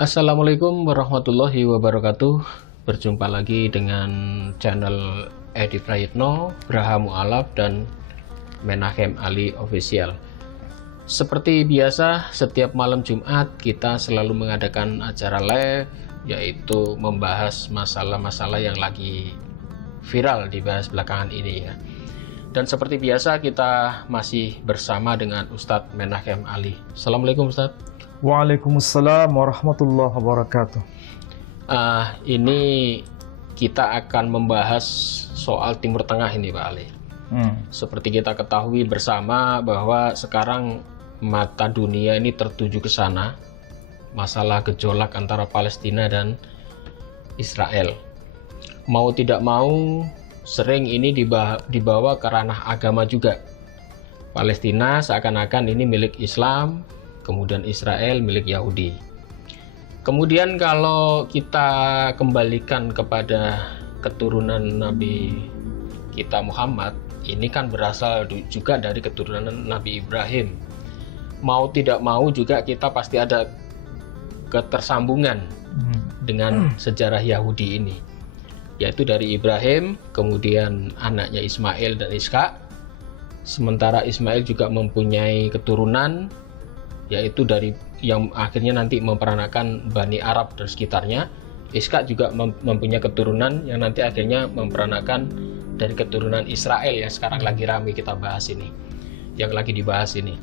Assalamualaikum warahmatullahi wabarakatuh. Berjumpa lagi dengan channel Edi Prayitno, Braha Mu'alaf, dan Menachem Ali Official. Seperti biasa, setiap malam Jumat kita selalu mengadakan acara live, yaitu membahas masalah-masalah yang lagi viral dibahas belakangan ini ya. Dan seperti biasa kita masih bersama dengan Ustadz Menachem Ali. Assalamualaikum Ustadz. Waalaikumsalam warahmatullahi wabarakatuh. Ini kita akan membahas soal Timur Tengah ini Pak Ali. Seperti kita ketahui bersama bahwa sekarang mata dunia ini tertuju ke sana. Masalah gejolak antara Palestina dan Israel. Mau tidak mau sering ini dibawa ke ranah agama juga. Palestina seakan-akan ini milik Islam, kemudian Israel milik Yahudi. Kemudian kalau kita kembalikan kepada keturunan Nabi kita Muhammad, ini kan berasal juga dari keturunan Nabi Ibrahim. Mau tidak mau juga kita pasti ada ketersambungan dengan sejarah Yahudi ini, yaitu dari Ibrahim, kemudian anaknya Ismail dan Ishak. Sementara Ismail juga mempunyai keturunan, yaitu dari yang akhirnya nanti memperanakan Bani Arab dan sekitarnya. Ishak juga mempunyai keturunan yang nanti akhirnya memperanakan dari keturunan Israel yang sekarang lagi ramai kita bahas ini, yang lagi dibahas ini.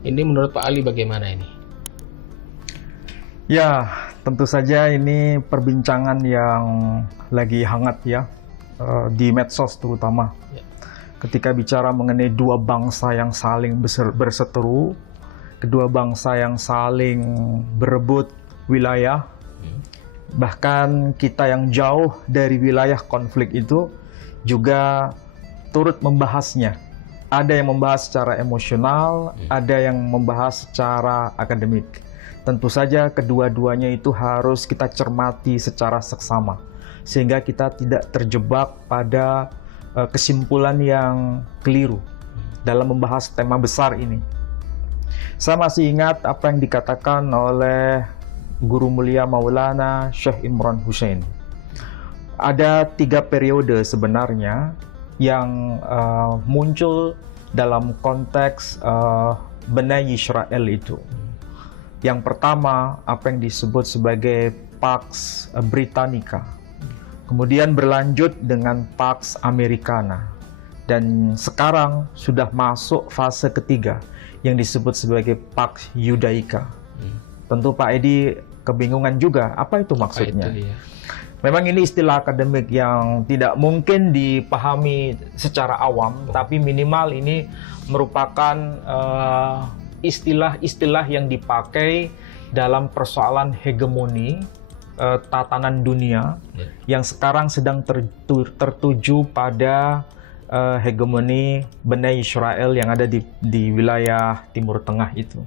Ini menurut Pak Ali bagaimana ini? Ya, tentu saja ini perbincangan yang lagi hangat ya, di medsos terutama. Ya. Ketika bicara mengenai dua bangsa yang saling berseteru, kedua bangsa yang saling berebut wilayah, bahkan kita yang jauh dari wilayah konflik itu juga turut membahasnya. Ada yang membahas secara emosional, ada yang membahas secara akademik. Tentu saja kedua-duanya itu harus kita cermati secara seksama, sehingga kita tidak terjebak pada kesimpulan yang keliru dalam membahas tema besar ini. Saya masih ingat apa yang dikatakan oleh Guru Mulia Maulana Syekh Imran Hussein. Ada 3 periode sebenarnya yang muncul dalam konteks Bani Israel itu. Yang pertama, apa yang disebut sebagai Pax Britannica. Kemudian berlanjut dengan Pax Americana. Dan sekarang sudah masuk fase ketiga yang disebut sebagai Pax Judaica. Tentu Pak Edi kebingungan juga, apa itu maksudnya? Itu, ya. Memang ini istilah akademik yang tidak mungkin dipahami secara awam, tapi minimal ini merupakan istilah-istilah yang dipakai dalam persoalan hegemoni tatanan dunia yang sekarang sedang tertuju pada hegemoni Bani Israel yang ada di wilayah Timur Tengah itu.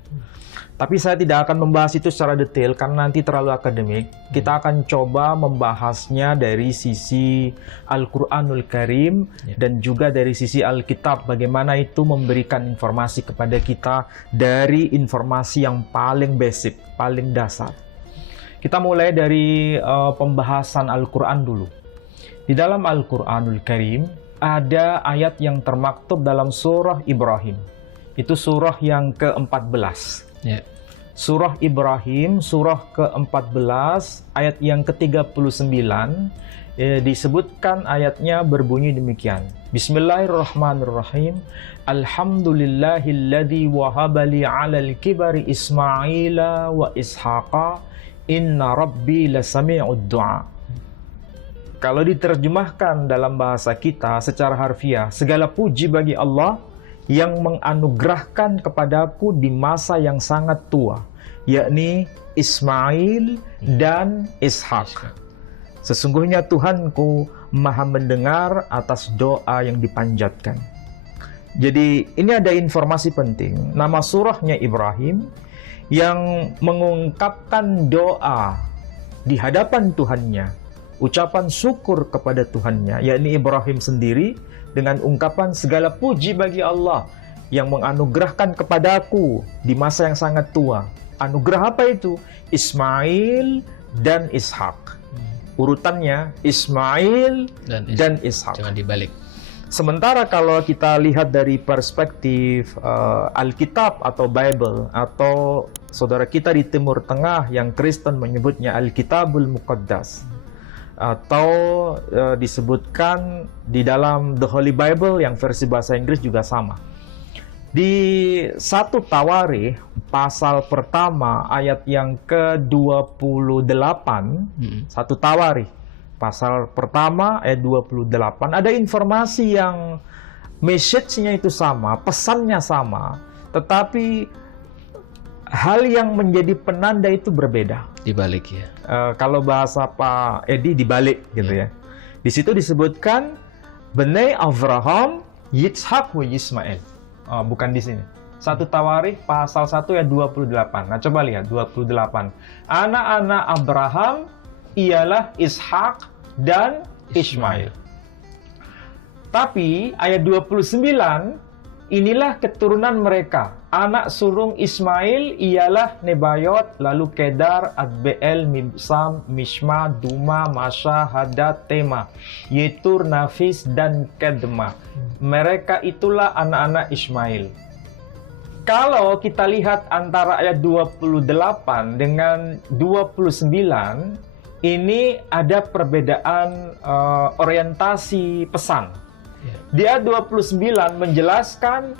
Tapi saya tidak akan membahas itu secara detail karena nanti terlalu akademik. Kita akan coba membahasnya dari sisi Al-Quranul Karim dan juga dari sisi Alkitab, bagaimana itu memberikan informasi kepada kita dari informasi yang paling basic, paling dasar. Kita mulai dari pembahasan Al-Quran dulu. Di dalam Al-Quranul Karim ada ayat yang termaktub dalam surah Ibrahim. Itu surah yang ke-14. Ya. Surah Ibrahim, surah ke-14, ayat yang ke-39, disebutkan ayatnya berbunyi demikian. Bismillahirrahmanirrahim. Alhamdulillahilladzi wahabali 'alal kibari Ismaila wa Ishaqa. Inna rabbi lasami'ud du'a. Kalau diterjemahkan dalam bahasa kita secara harfiah, segala puji bagi Allah yang menganugerahkan kepadaku di masa yang sangat tua, yakni Ismail dan Ishak. Sesungguhnya Tuhanku maha mendengar atas doa yang dipanjatkan. Jadi ini ada informasi penting. Nama surahnya Ibrahim yang mengungkapkan doa di hadapan Tuhannya, ucapan syukur kepada Tuhannya, yakni Ibrahim sendiri dengan ungkapan segala puji bagi Allah yang menganugerahkan kepadaku di masa yang sangat tua. Anugerah apa itu? Ismail dan Ishak. Urutannya Ismail dan Ishak. Jangan dibalik. Sementara kalau kita lihat dari perspektif Alkitab atau Bible, atau saudara kita di Timur Tengah yang Kristen menyebutnya Alkitabul Muqaddas, atau disebutkan di dalam The Holy Bible yang versi bahasa Inggris juga sama. Di 1 Tawarikh pasal pertama ayat yang ke-28, 1 Tawarikh pasal pertama ayat 28, ada informasi yang message-nya itu sama, pesannya sama, tetapi hal yang menjadi penanda itu berbeda. Dibalik ya. Kalau bahasa Pak Edi dibalik gitu ya. Di situ disebutkan Bnei Avraham, Yitzhak wa Ismail. Bukan di sini. 1 Tawarikh pasal 1 ayat 28. Nah, coba lihat 28. Anak-anak Abraham ialah Ishak dan Ismail. Tapi ayat 29, inilah keturunan mereka. Anak sulung Ismail ialah Nebayot, lalu Kedar, Adbeel, Mibsam, Mishma, Duma, Masha, Hadad, Tema, Yetur, Nafis, dan Kedma. Mereka itulah anak-anak Ismail. Kalau kita lihat antara ayat 28 dengan 29, ini ada perbedaan orientasi pesan. Dia 29 menjelaskan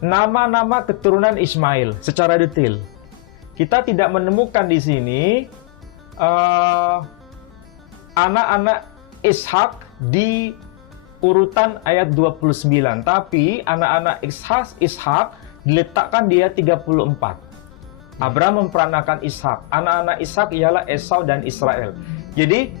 nama-nama keturunan Ismail secara detail. Kita tidak menemukan di sini anak-anak Ishak di urutan ayat 29, tapi anak-anak Ishak diletakkan dia 34. Abraham memperanakan Ishak. Anak-anak Ishak ialah Esau dan Israel. Jadi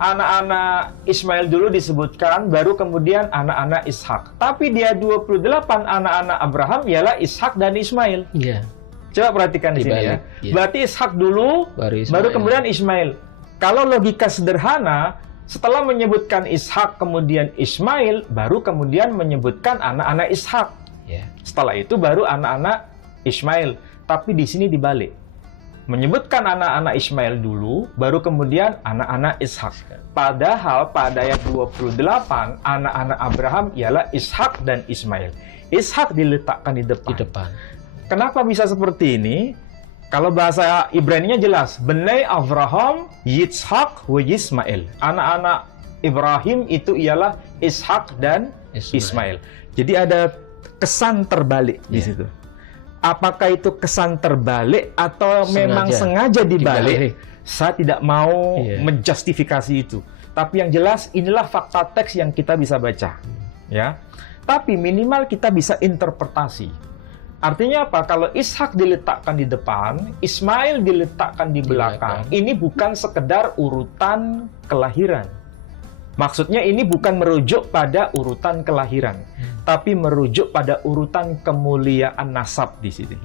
anak-anak Ismail dulu disebutkan, baru kemudian anak-anak Ishak. Tapi dia 28 anak-anak Abraham ialah Ishak dan Ismail. Iya. Coba perhatikan di sini ya. Berarti Ishak dulu, baru kemudian Ismail. Kalau logika sederhana, setelah menyebutkan Ishak kemudian Ismail, baru kemudian menyebutkan anak-anak Ishak. Setelah itu baru anak-anak Ismail. Tapi di sini dibalik. Menyebutkan anak-anak Ismail dulu, baru kemudian anak-anak Ishak. Padahal pada ayat 28, anak-anak Abraham ialah Ishak dan Ismail. Ishak diletakkan di depan. Kenapa bisa seperti ini? Kalau bahasa Ibrani-nya jelas, Bnei Avraham, Yitzhak wa Ismail. Anak-anak Ibrahim itu ialah Ishak dan Ismail. Jadi ada kesan terbalik di situ. Apakah itu kesan terbalik atau memang sengaja dibalik? Saya tidak mau menjustifikasi itu. Tapi yang jelas inilah fakta teks yang kita bisa baca. Ya. Tapi minimal kita bisa interpretasi. Artinya apa? Kalau Ishak diletakkan di depan, Ismail diletakkan di belakang. Ini bukan sekedar urutan kelahiran. Maksudnya ini bukan merujuk pada urutan kelahiran, tapi merujuk pada urutan kemuliaan nasab di sini.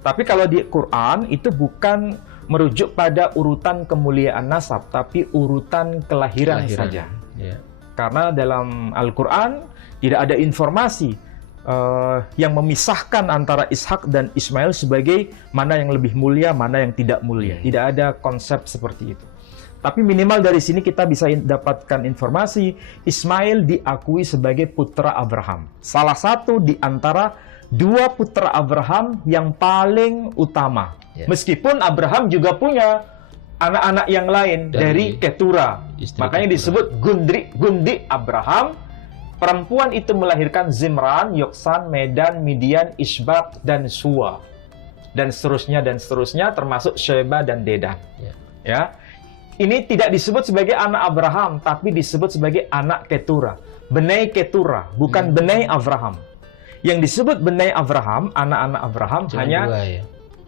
Tapi kalau di Quran itu bukan merujuk pada urutan kemuliaan nasab, tapi urutan kelahiran saja. Karena dalam Al-Quran tidak ada informasi yang memisahkan antara Ishak dan Ismail sebagai mana yang lebih mulia, mana yang tidak mulia. Tidak ada konsep seperti itu. Tapi minimal dari sini kita bisa dapatkan informasi Ismail diakui sebagai putra Abraham. Salah satu di antara dua putra Abraham yang paling utama. Meskipun Abraham juga punya anak-anak yang lain dari Ketura. Makanya disebut Gundi Abraham. Perempuan itu melahirkan Zimran, Yoksan, Medan, Midian, Ishbak, dan Suwa. Dan seterusnya termasuk Sheba dan Dedan. Ya. Ini tidak disebut sebagai anak Abraham, tapi disebut sebagai anak Ketura. Bnei Ketura, bukan Bnei Avraham. Yang disebut Bnei Avraham, anak-anak Abraham, hanya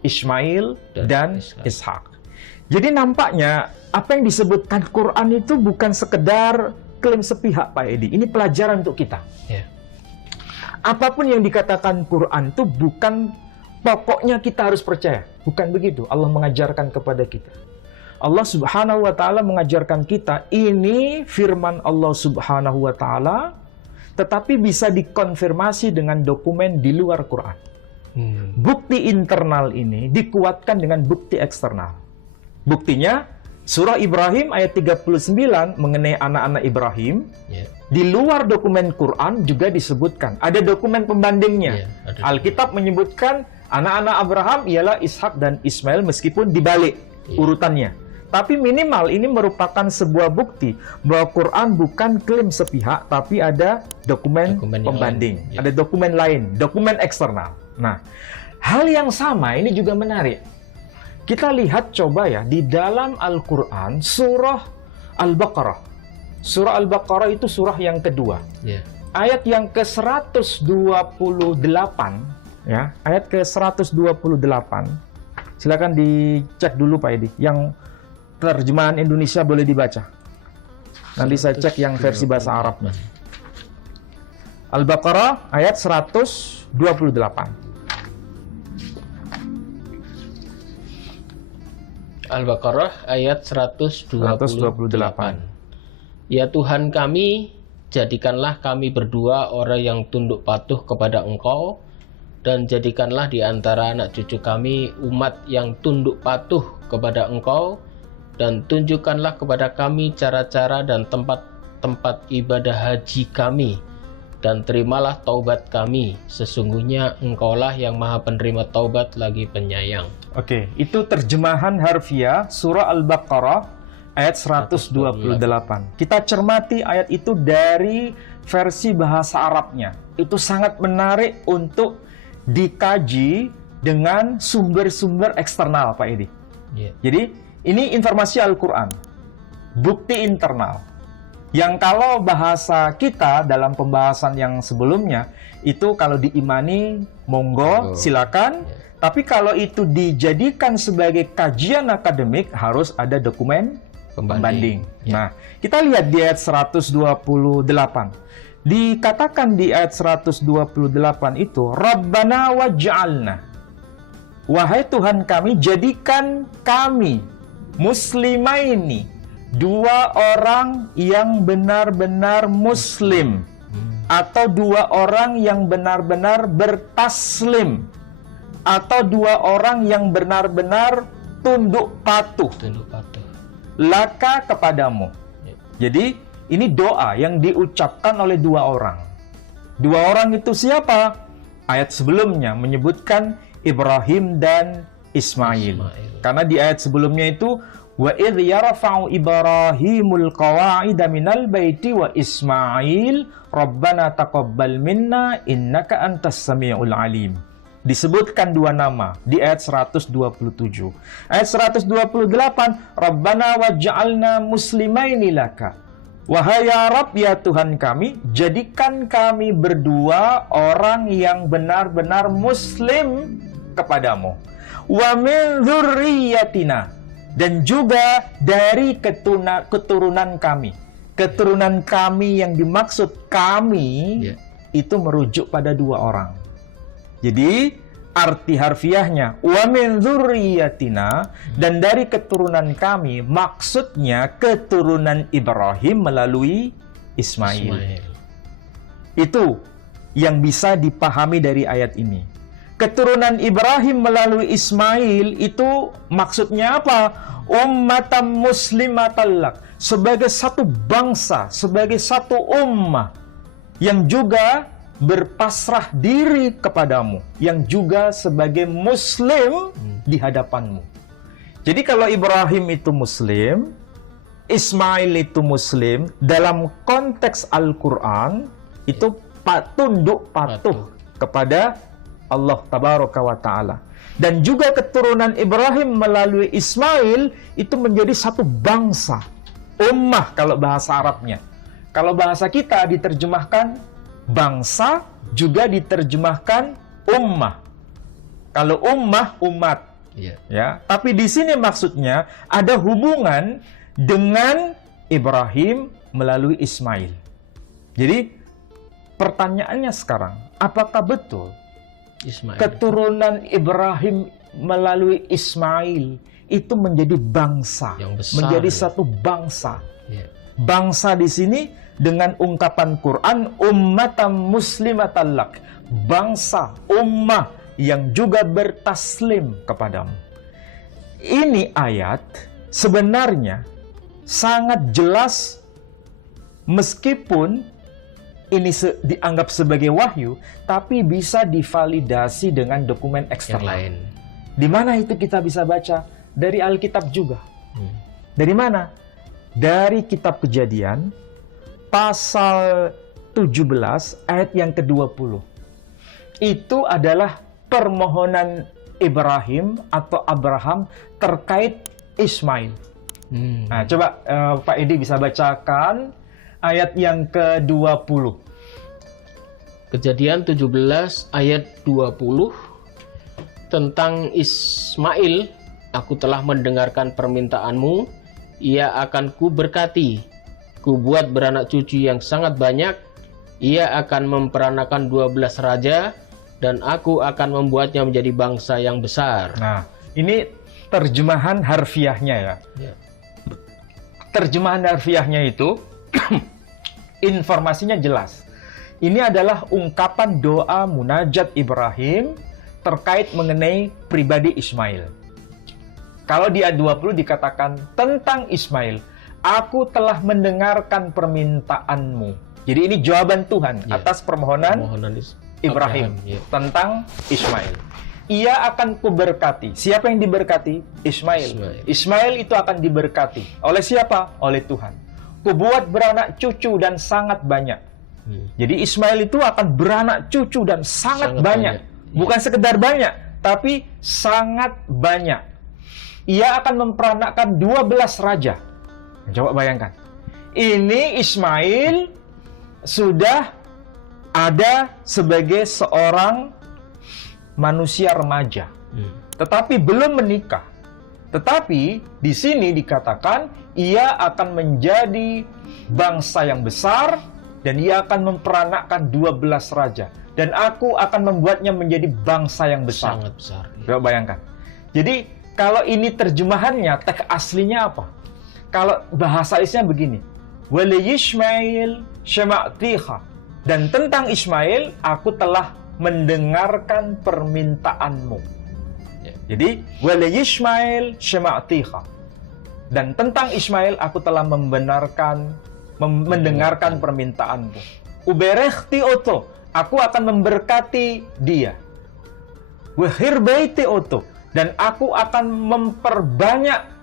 Ismail dan Ishak. Jadi nampaknya, apa yang disebutkan Quran itu bukan sekedar klaim sepihak, Pak Edi. Ini pelajaran untuk kita. Apapun yang dikatakan Quran itu bukan pokoknya kita harus percaya. Bukan begitu. Allah mengajarkan kepada kita. Allah Subhanahu wa Ta'ala mengajarkan kita, ini firman Allah Subhanahu wa Ta'ala, tetapi bisa dikonfirmasi dengan dokumen di luar Quran. Bukti internal ini dikuatkan dengan bukti eksternal. Buktinya, surah Ibrahim ayat 39 mengenai anak-anak Ibrahim, di luar dokumen Quran juga disebutkan. Ada dokumen pembandingnya. Alkitab menyebutkan anak-anak Abraham ialah Ishak dan Ismail meskipun dibalik urutannya. Tapi minimal ini merupakan sebuah bukti bahwa Quran bukan klaim sepihak, tapi ada dokumen pembanding. Ada dokumen lain, dokumen eksternal. Nah, hal yang sama ini juga menarik. Kita lihat coba ya, di dalam Al-Quran, surah Al-Baqarah. Surah Al-Baqarah itu surah yang kedua. Ayat yang ke-128, ya, ayat ke-128. Silakan dicek dulu Pak Edi. Yang terjemahan Indonesia boleh dibaca. Nanti saya cek yang versi bahasa Arabnya. Al-Baqarah ayat 128. Al-Baqarah ayat 128. Ya Tuhan kami, jadikanlah kami berdua orang yang tunduk patuh kepada Engkau, dan jadikanlah di antara anak cucu kami umat yang tunduk patuh kepada Engkau, dan tunjukkanlah kepada kami cara-cara dan tempat-tempat ibadah haji kami, dan terimalah taubat kami. Sesungguhnya Engkaulah yang maha penerima taubat lagi penyayang. Oke, itu terjemahan harfiah surah Al-Baqarah ayat 128. Kita cermati ayat itu dari versi bahasa Arabnya. Itu sangat menarik untuk dikaji dengan sumber-sumber eksternal, Pak Edi. Jadi, ini informasi Al-Quran, bukti internal. Yang kalau bahasa kita dalam pembahasan yang sebelumnya, itu kalau diimani, monggo, silakan. Tapi kalau itu dijadikan sebagai kajian akademik, harus ada dokumen pembanding. Nah, kita lihat di ayat 128. Dikatakan di ayat 128 itu, Rabbana waj'alna. Wahai Tuhan kami, jadikan kami muslimaini, dua orang yang benar-benar muslim, atau dua orang yang benar-benar bertaslim, atau dua orang yang benar-benar tunduk patuh. Laka kepadamu. Jadi ini doa yang diucapkan oleh dua orang. Dua orang itu siapa? Ayat sebelumnya menyebutkan Ibrahim dan Ismail. Karena di ayat sebelumnya itu wa idh yarfa'u Ibrahimul qawa'ida minal baiti wa Ismail Rabbana taqabbal minna innaka antas samiul alim. Disebutkan dua nama di ayat 127. Ayat 128, Rabbana waj'alna muslimaini laka. Wahai ya Rabb, ya Tuhan kami, jadikan kami berdua orang yang benar-benar muslim kepadamu. Wa min dzurriyyatina, dan juga dari keturunan kami. Keturunan kami yang dimaksud kami itu merujuk pada dua orang. Jadi arti harfiahnya wa min dzurriyyatina, dan dari keturunan kami, maksudnya keturunan Ibrahim melalui Ismail. Itu yang bisa dipahami dari ayat ini. Keturunan Ibrahim melalui Ismail itu maksudnya apa? Ummatan muslimatan lak, sebagai satu bangsa, sebagai satu ummah yang juga berpasrah diri kepadamu, yang juga sebagai muslim di hadapanmu. Jadi kalau Ibrahim itu muslim, Ismail itu muslim, dalam konteks Al-Quran itu tunduk patuh kepada Allah Tabaraka wa Ta'ala. Dan juga keturunan Ibrahim melalui Ismail itu menjadi satu bangsa, ummah kalau bahasa Arabnya. Kalau bahasa kita diterjemahkan bangsa, juga diterjemahkan ummah. Kalau ummah, umat. Ya, tapi di sini maksudnya ada hubungan dengan Ibrahim melalui Ismail. Jadi pertanyaannya sekarang, apakah betul keturunan Ibrahim melalui Ismail itu menjadi bangsa, menjadi satu bangsa? Bangsa di sini dengan ungkapan Quran, ummatan muslimatan lak, bangsa, ummah yang juga bertaslim kepadamu. Ini ayat sebenarnya sangat jelas, meskipun ini dianggap sebagai wahyu, tapi bisa divalidasi dengan dokumen eksternal. Yang lain. Di mana itu kita bisa baca? Dari Alkitab juga. Dari mana? Dari kitab Kejadian, pasal 17, ayat yang ke-20. Itu adalah permohonan Ibrahim atau Abraham terkait Ismail. Nah, coba Pak Edi bisa bacakan ayat yang ke-20. Kejadian 17 ayat 20 tentang Ismail, aku telah mendengarkan permintaanmu, ia akan kuberkati, kubuat beranak cucu yang sangat banyak, ia akan memperanakan 12 raja, dan aku akan membuatnya menjadi bangsa yang besar. Nah, ini terjemahan harfiahnya ya. Terjemahan harfiahnya itu informasinya jelas. Ini adalah ungkapan doa munajat Ibrahim terkait mengenai pribadi Ismail. Kalau di ayat 20 dikatakan tentang Ismail, aku telah mendengarkan permintaanmu. Jadi ini jawaban Tuhan atas permohonan Ibrahim tentang Ismail. Ia akan kuberkati. Siapa yang diberkati? Ismail. Ismail itu akan diberkati. Oleh siapa? Oleh Tuhan. Kubuat beranak cucu dan sangat banyak. Jadi Ismail itu akan beranak cucu dan sangat banyak. Bukan sekedar banyak, tapi sangat banyak. Ia akan memperanakkan 12 raja. Coba bayangkan. Ini Ismail sudah ada sebagai seorang manusia remaja, tetapi belum menikah. Tetapi di sini dikatakan ia akan menjadi bangsa yang besar dan ia akan memperanakkan 12 raja. Dan aku akan membuatnya menjadi bangsa yang besar. Sangat besar. Coba bayangkan. Jadi kalau ini terjemahannya, teks aslinya apa? Kalau bahasa Isnya begini, wali Ismail syama'tiha. Dan tentang Ismail, aku telah mendengarkan permintaanmu. Jadi, wali Ismail syama'tiha. Dan tentang Ismail, aku telah mendengarkan permintaanmu. Uberechti oto, aku akan memberkati dia. Wahirbaiti oto, dan aku akan memperbanyak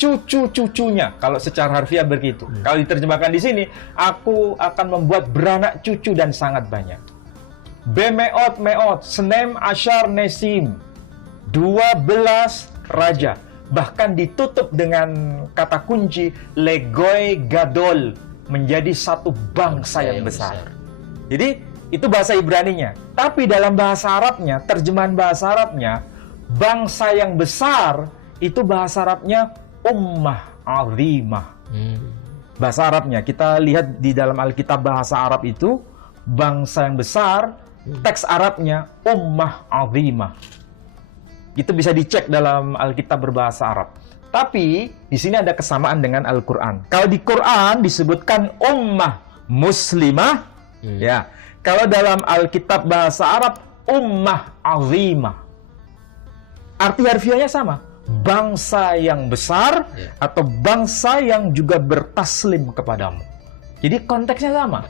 cucu-cucunya. Kalau secara harfiah begitu. Kalau diterjemahkan di sini, aku akan membuat beranak cucu dan sangat banyak. Bemeot meot, senem asyar nesim, 12 raja. Bahkan ditutup dengan kata kunci legoy gadol, menjadi satu bangsa yang besar. Jadi itu bahasa Ibraninya. Tapi dalam bahasa Arabnya, terjemahan bahasa Arabnya, bangsa yang besar itu bahasa Arabnya ummah azimah. Bahasa Arabnya, kita lihat di dalam Alkitab bahasa Arab itu, bangsa yang besar, teks Arabnya ummah azimah. Itu bisa dicek dalam Alkitab berbahasa Arab. Tapi di sini ada kesamaan dengan Al-Quran. Kalau di Quran disebutkan ummah muslimah, ya. Kalau dalam Alkitab bahasa Arab ummah azimah. Arti harfiahnya sama, bangsa yang besar atau bangsa yang juga bertaslim kepadamu. Jadi konteksnya sama.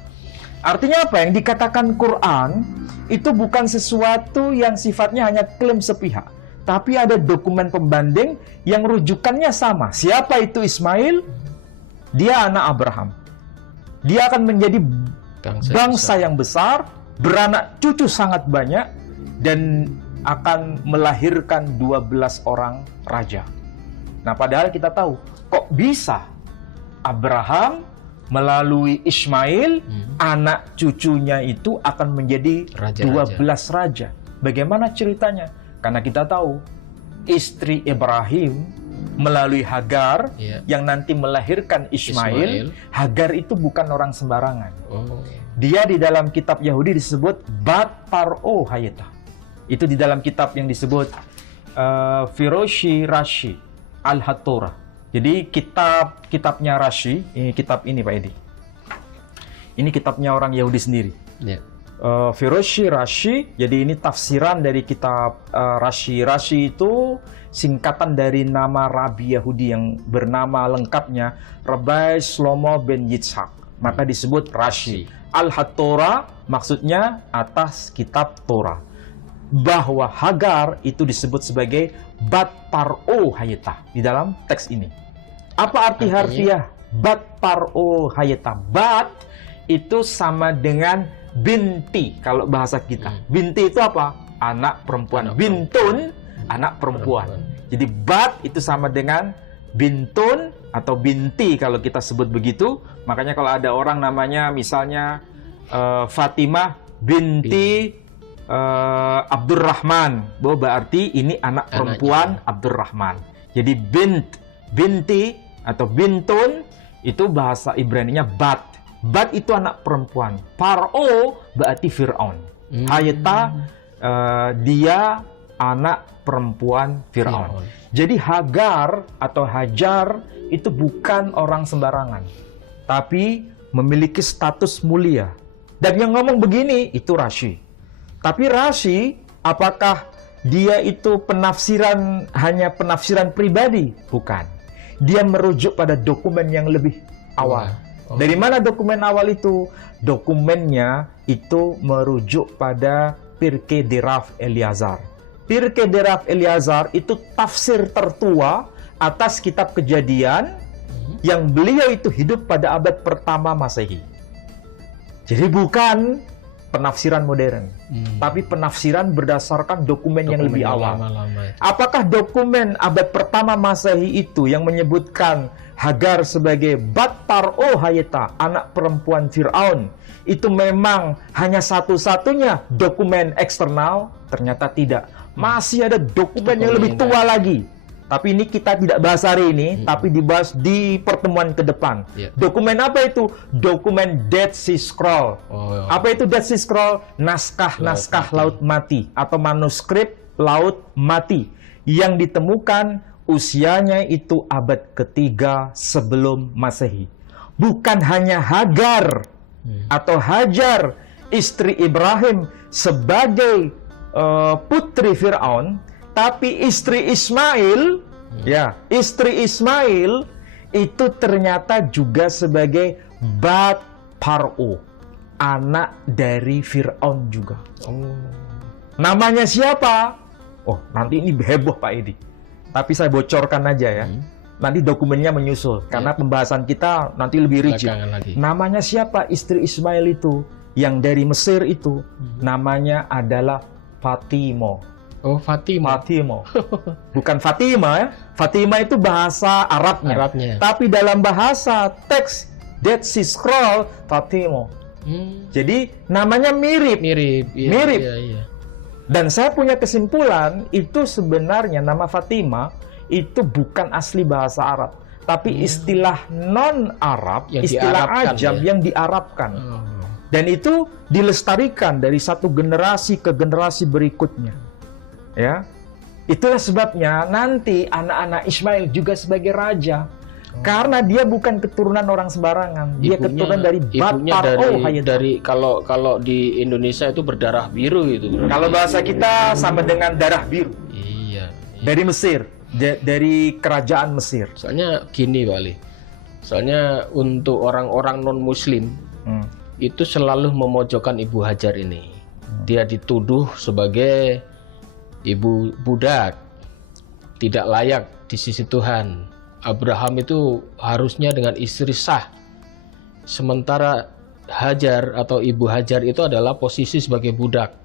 Artinya apa? Yang dikatakan Quran itu bukan sesuatu yang sifatnya hanya klaim sepihak, tapi ada dokumen pembanding yang rujukannya sama. Siapa itu Ismail? Dia anak Abraham. Dia akan menjadi bangsa yang besar, beranak cucu sangat banyak, dan akan melahirkan 12 orang raja. Nah, padahal kita tahu, kok bisa Abraham melalui Ismail, anak cucunya itu akan menjadi 12 raja. Bagaimana ceritanya? Karena kita tahu, istri Ibrahim melalui Hagar yang nanti melahirkan Ismail. Hagar itu bukan orang sembarangan. Dia di dalam kitab Yahudi disebut Bat Paro Hayata. Itu di dalam kitab yang disebut Firoshi Rashi Al-Hatorah. Jadi kitabnya Rashi, ini kitab ini Pak Edi. Ini kitabnya orang Yahudi sendiri. Ya. Rashi, jadi ini tafsiran dari kitab Rashi. Rashi itu singkatan dari nama Rabi Yahudi yang bernama lengkapnya Rabbi Shlomo ben Yitzhak. Maka disebut Rashi. Al-Torah maksudnya atas kitab Torah. Bahwa Hagar itu disebut sebagai Bat Paro Hayeta di dalam teks ini. Apa arti harfiah Bat Paro Hayeta? Bat itu sama dengan binti kalau bahasa kita. Binti itu apa? Anak perempuan. Bintun, anak perempuan. Jadi bat itu sama dengan bintun atau binti kalau kita sebut begitu. Makanya kalau ada orang namanya misalnya Fatimah binti Abdurrahman, berarti ini anak perempuan Abdurrahman. Jadi binti atau bintun itu bahasa Ibraninya bat. Bat itu anak perempuan. Paro berarti Fir'aun. Hayeta dia anak perempuan Fir'aun. Jadi Hagar atau Hajar itu bukan orang sembarangan, tapi memiliki status mulia. Dan yang ngomong begini itu Rashi. Tapi Rashi, apakah dia itu penafsiran hanya penafsiran pribadi? Bukan. Dia merujuk pada dokumen yang lebih awal. Dari mana dokumen awal itu? Dokumennya itu merujuk pada Pirkei de Rav Eliazar. Pirkei de Rav Eliazar itu tafsir tertua atas kitab Kejadian yang beliau itu hidup pada abad pertama Masehi. Jadi bukan penafsiran modern, tapi penafsiran berdasarkan dokumen yang lebih awal. Apakah dokumen abad pertama Masehi itu yang menyebutkan Hagar sebagai Bat Paro Hayeta, anak perempuan Fir'aun, itu memang hanya satu-satunya dokumen eksternal? Ternyata tidak. Masih ada dokumen yang lebih tua lagi. Tapi ini kita tidak bahas hari ini, tapi dibahas di pertemuan ke depan. Dokumen apa itu? Dokumen Dead Sea Scroll. Apa itu Dead Sea Scroll? Naskah-naskah Laut Mati atau manuskrip Laut Mati yang ditemukan usianya itu abad ketiga sebelum Masehi. Bukan hanya Hagar atau Hajar, istri Ibrahim sebagai putri Fir'aun, tapi istri Ismail, istri Ismail itu ternyata juga sebagai Bat Paro, anak dari Fir'aun juga. Namanya siapa? Oh, nanti ini heboh Pak Edi. Tapi saya bocorkan aja ya. Nanti dokumennya menyusul karena pembahasan kita nanti lebih rigid. Namanya siapa istri Ismail itu? Yang dari Mesir itu namanya adalah Fatimo. Oh, Fatimo. Bukan Fatima ya. Fatima itu bahasa Arabnya. Tapi dalam bahasa teks Dead Sea Scroll Fatimo. Jadi namanya mirip. Iya. Dan saya punya kesimpulan itu sebenarnya nama Fatima itu bukan asli bahasa Arab, tapi istilah non-Arab, istilah ajam yang diarabkan. Dan itu dilestarikan dari satu generasi ke generasi berikutnya. Ya. Itulah sebabnya nanti anak-anak Ismail juga sebagai raja. Karena dia bukan keturunan orang sembarangan, dia keturunan dari Bat Paro Hayeta. Dari kalau di Indonesia itu berdarah biru itu. Kalau bahasa kita sama dengan darah biru. Iya. Dari Mesir, dari kerajaan Mesir. Soalnya gini Pak Ali. Soalnya untuk orang-orang non-Muslim itu selalu memojokkan Ibu Hajar ini. Dia dituduh sebagai ibu budak, tidak layak di sisi Tuhan. Abraham itu harusnya dengan istri sah. Sementara Hajar atau Ibu Hajar itu adalah posisi sebagai budak.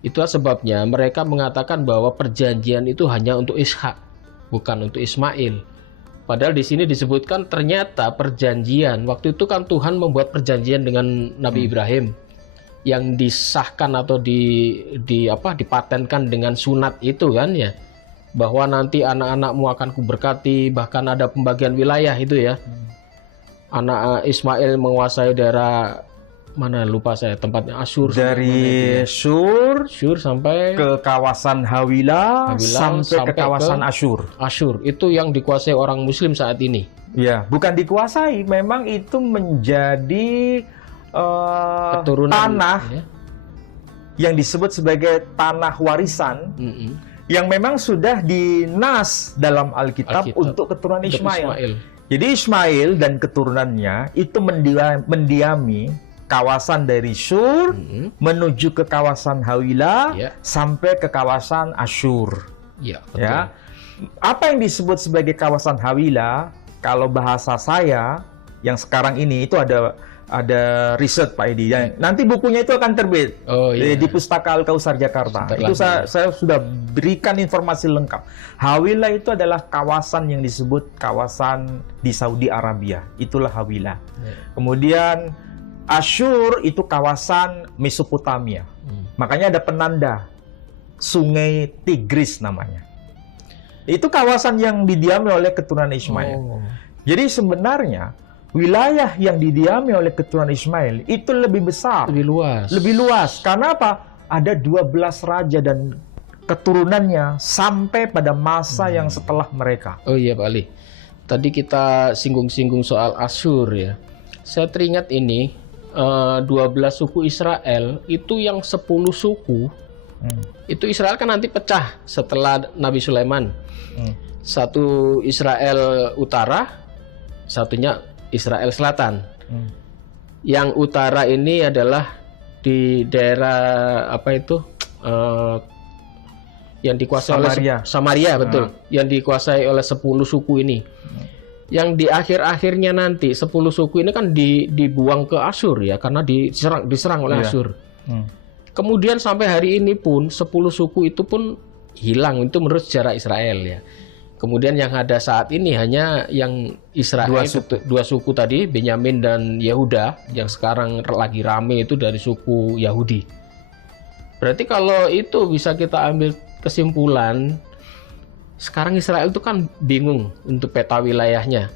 Itulah sebabnya mereka mengatakan bahwa perjanjian itu hanya untuk Ishak, bukan untuk Ismail. Padahal di sini disebutkan ternyata perjanjian. Waktu itu kan Tuhan membuat perjanjian dengan Nabi Ibrahim yang disahkan atau dipatenkan dengan sunat itu kan ya. Bahwa nanti anak-anakmu akan kuberkati, bahkan ada pembagian wilayah itu ya. Anak Ismail menguasai daerah mana lupa saya tempatnya Asyur. Dari Syur sampai ke kawasan Hawila sampai ke kawasan Asyur. Asyur itu yang dikuasai orang Muslim saat ini. Ya, bukan dikuasai, memang itu menjadi tanah yang disebut sebagai tanah warisan yang memang sudah dinas dalam Alkitab untuk keturunan Ismail. Jadi Ismail dan keturunannya itu mendiami kawasan dari Sur menuju ke kawasan Hawilah sampai ke kawasan Asyur. Ya. Apa yang disebut sebagai kawasan Hawilah, kalau bahasa saya yang sekarang ini itu ada riset Pak Edi. Nanti bukunya itu akan terbit di Pustaka Al-Kausar Jakarta. Itu saya sudah berikan informasi lengkap. Hawilah itu adalah kawasan yang disebut kawasan di Saudi Arabia. Itulah Hawilah. Kemudian Asyur itu kawasan Mesopotamia. Makanya ada penanda Sungai Tigris namanya. Itu kawasan yang didiami oleh keturunan Ismail. Jadi sebenarnya wilayah yang didiami oleh keturunan Ismail itu lebih besar, lebih luas. Karena apa? Ada 12 raja dan keturunannya sampai pada masa yang setelah mereka. Oh iya Pak Ali, tadi kita singgung-singgung soal Asyur ya. Saya teringat ini 12 suku Israel itu yang 10 suku itu Israel kan nanti pecah setelah Nabi Sulaiman. Satu Israel Utara, satunya Israel Selatan. Yang utara ini adalah di daerah apa itu yang dikuasai oleh Samaria, betul. Yang dikuasai oleh 10 suku ini. Yang di akhir-akhirnya nanti 10 suku ini kan dibuang ke Asyur ya, karena diserang oleh Asyur. Kemudian sampai hari ini pun 10 suku itu pun hilang, itu menurut sejarah Israel ya. Kemudian yang ada saat ini hanya yang Israel dua suku tadi, Benyamin dan Yehuda, yang sekarang lagi rame itu dari suku Yahudi. Berarti kalau itu bisa kita ambil kesimpulan, sekarang Israel itu kan bingung untuk peta wilayahnya.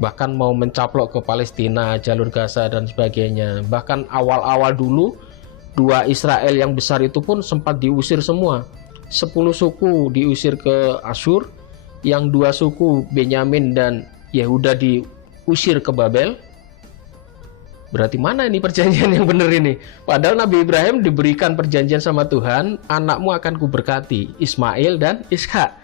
Bahkan mau mencaplok ke Palestina, jalur Gaza dan sebagainya. Bahkan awal-awal dulu, 2 Israel yang besar itu pun sempat diusir semua. 10 suku diusir ke Asyur, yang 2 suku Benyamin dan Yehuda diusir ke Babel. Berarti mana ini perjanjian yang benar ini? Padahal Nabi Ibrahim diberikan perjanjian sama Tuhan, anakmu akan kuberkati, Ismail dan Ishak.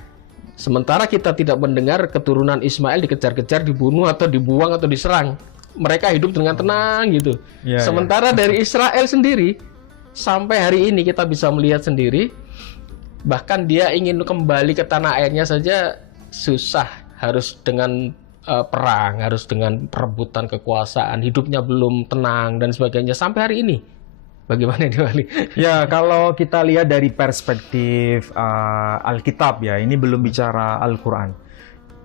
Sementara kita tidak mendengar keturunan Ismail dikejar-kejar, dibunuh atau dibuang atau diserang. Mereka hidup dengan tenang gitu. Sementara dari Israel sendiri, sampai hari ini kita bisa melihat sendiri, bahkan dia ingin kembali ke tanah airnya saja susah, harus dengan perang, harus dengan perebutan kekuasaan, hidupnya belum tenang dan sebagainya sampai hari ini. Bagaimana ini Wali? Ya, kalau kita lihat dari perspektif Alkitab ya, ini belum bicara Al-Quran.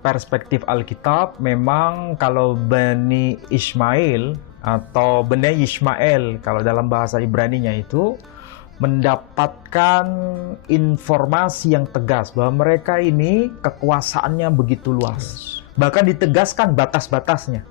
Perspektif Alkitab memang kalau Bani Ismail atau Bani Ismail kalau dalam bahasa Ibraninya itu mendapatkan informasi yang tegas bahwa mereka ini kekuasaannya begitu luas. Bahkan ditegaskan batas-batasnya.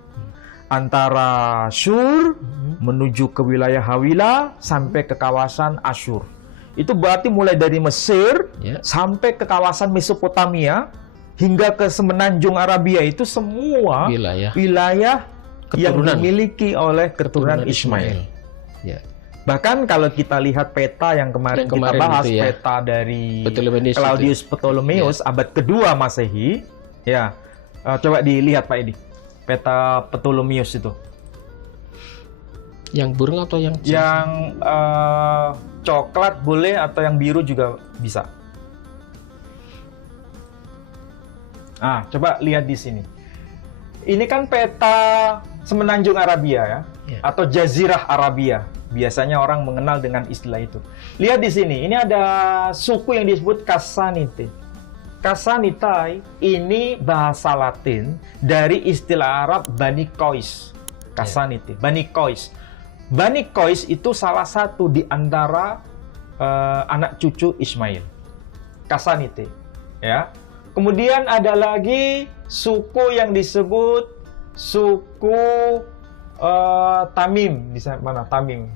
Antara Syur menuju ke wilayah Hawilah sampai ke kawasan Asyur. Itu berarti mulai dari Mesir sampai ke kawasan Mesopotamia hingga ke semenanjung Arabia, itu semua wilayah yang dimiliki oleh keturunan Ismail. Bahkan kalau kita lihat peta yang kemarin kita bahas, peta dari Claudius Ptolemeus abad kedua Masehi, ya, coba dilihat Pak Edi, peta Ptolemeus itu. Yang burung atau yang coklat boleh atau yang biru juga bisa. Coba lihat di sini. Ini kan peta semenanjung Arabia ya, atau Jazirah Arabia. Biasanya orang mengenal dengan istilah itu. Lihat di sini, ini ada suku yang disebut Kassanite. Kassanitai ini bahasa Latin dari istilah Arab Bani Qais. Kassanite, Bani Qais. Bani Qais itu salah satu di antara anak cucu Ismail. Kassanite, ya. Kemudian ada lagi suku yang disebut suku Tamim. Di mana Tamim?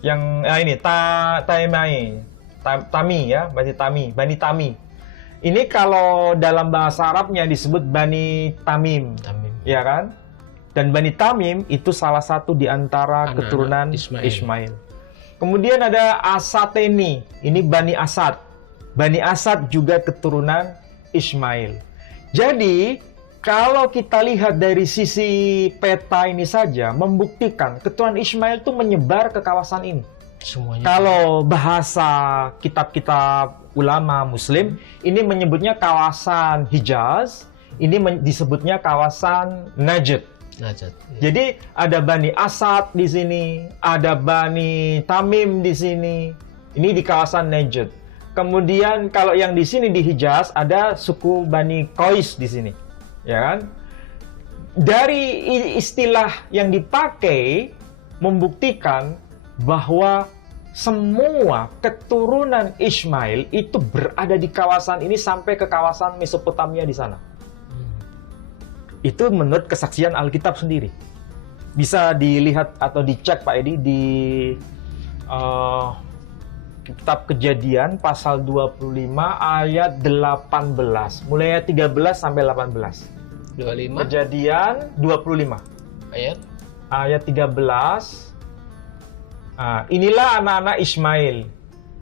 Yang ini Tami ya, Bani Tami. Ini kalau dalam bahasa Arabnya disebut Bani Tamim. Ya kan? Dan Bani Tamim itu salah satu di antara Anak-anak keturunan Ismail. Ismail. Kemudian ada Asateni, ini Bani Asad. Bani Asad juga keturunan Ismail. Jadi, kalau kita lihat dari sisi peta ini saja, membuktikan keturunan Ismail itu menyebar ke kawasan ini. Semuanya. Kalau bahasa kitab-kitab ulama Muslim, ini menyebutnya kawasan Hijaz, ini disebutnya kawasan Najd. Najat. Ya. Jadi ada Bani Asad di sini, ada Bani Tamim di sini. Ini di kawasan Najd. Kemudian kalau yang di sini di Hijaz ada suku Bani Qais di sini, ya kan? Dari istilah yang dipakai membuktikan bahwa semua keturunan Ismail itu berada di kawasan ini sampai ke kawasan Mesopotamia di sana. Itu menurut kesaksian Alkitab sendiri. Bisa dilihat atau dicek Pak Edi di kitab Kejadian pasal 25 ayat 18. Mulai ayat 13 sampai 18. 25. Kejadian 25. Ayat 13. Inilah anak-anak Ismail.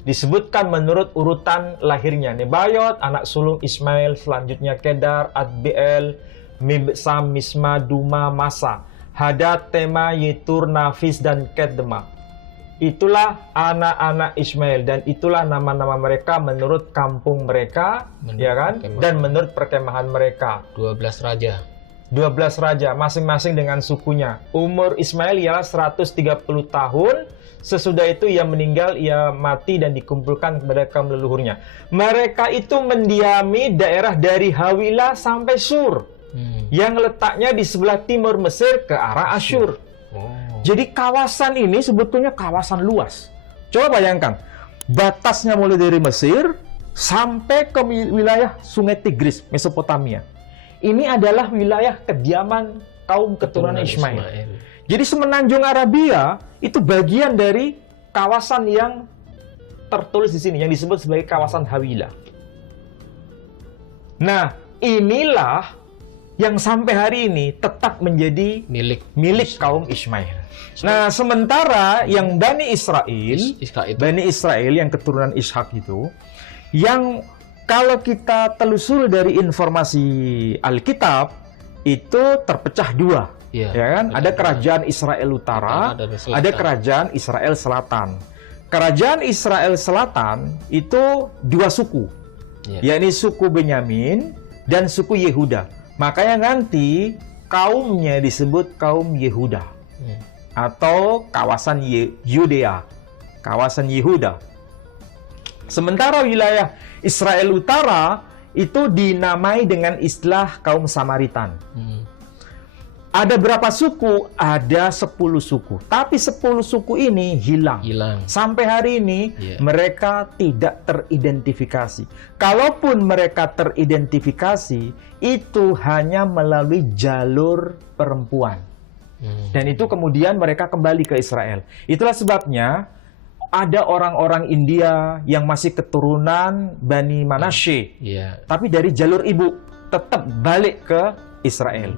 Disebutkan menurut urutan lahirnya. Nebayot, anak sulung Ismail. Selanjutnya Kedar, Adbeel, Mibsam, Misma, Duma, Masa, Hadad, Tema, Yetur, Nafis, dan Kedma. Itulah anak-anak Ismail dan itulah nama-nama mereka menurut kampung mereka, ya kan? Dan menurut perkemahan mereka. 12 raja. 12 raja, masing-masing dengan sukunya. Umur Ismail ialah 130 tahun. Sesudah itu ia meninggal, ia mati dan dikumpulkan kepada kaum leluhurnya. Mereka itu mendiami daerah dari Hawilah sampai Sur. Yang letaknya di sebelah timur Mesir ke arah Asyur. Jadi kawasan ini sebetulnya kawasan luas. Coba bayangkan, batasnya mulai dari Mesir sampai ke wilayah Sungai Tigris, Mesopotamia. Ini adalah wilayah kediaman kaum keturunan Ismail. Jadi semenanjung Arabia itu bagian dari kawasan yang tertulis di sini, yang disebut sebagai kawasan Hawilah. Nah, inilah yang sampai hari ini tetap menjadi milik kaum Ismail. Nah, sementara yang Bani Israel yang keturunan Ishak itu, yang kalau kita telusuri dari informasi Alkitab, itu terpecah dua. Ya kan? Ada kerajaan Israel Utara, ada kerajaan Israel Selatan. Kerajaan Israel Selatan itu dua suku, yakni suku Benyamin dan suku Yehuda. Makanya nanti kaumnya disebut kaum Yehuda atau kawasan Yudea, kawasan Yehuda. Sementara wilayah Israel Utara itu dinamai dengan istilah kaum Samaritan. Ada berapa suku? Ada 10 suku. Tapi 10 suku ini hilang. Sampai hari ini mereka tidak teridentifikasi. Kalaupun mereka teridentifikasi, itu hanya melalui jalur perempuan. Dan itu kemudian mereka kembali ke Israel. Itulah sebabnya ada orang-orang India yang masih keturunan Bani Manasye. Tapi dari jalur ibu tetap balik ke Israel.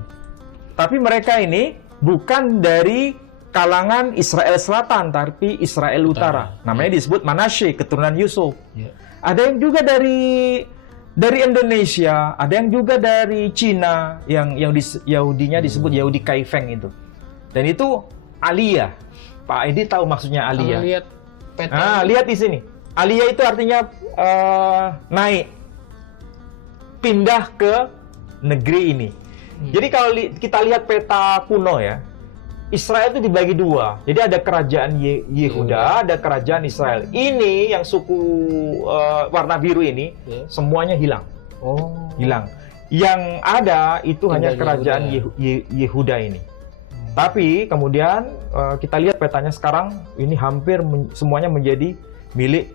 Tapi mereka ini bukan dari kalangan Israel Selatan, tapi Israel Utara. Namanya disebut Manasye, keturunan Yusuf. Ada yang juga dari Indonesia, ada yang juga dari Cina, yang Yahudinya disebut Yahudi Kaifeng itu. Dan itu Aliyah. Pak Edi tahu maksudnya Aliyah. Lihat peta. Lihat di sini. Aliyah itu artinya naik, pindah ke negeri ini. Jadi kalau kita lihat peta kuno ya, Israel itu dibagi dua. Jadi ada kerajaan Yehuda, ada kerajaan Israel. Ini yang suku warna biru ini, semuanya hilang. Hilang. Yang ada itu hanya kerajaan Yehuda ini. Tapi kemudian kita lihat petanya sekarang, ini hampir semuanya menjadi milik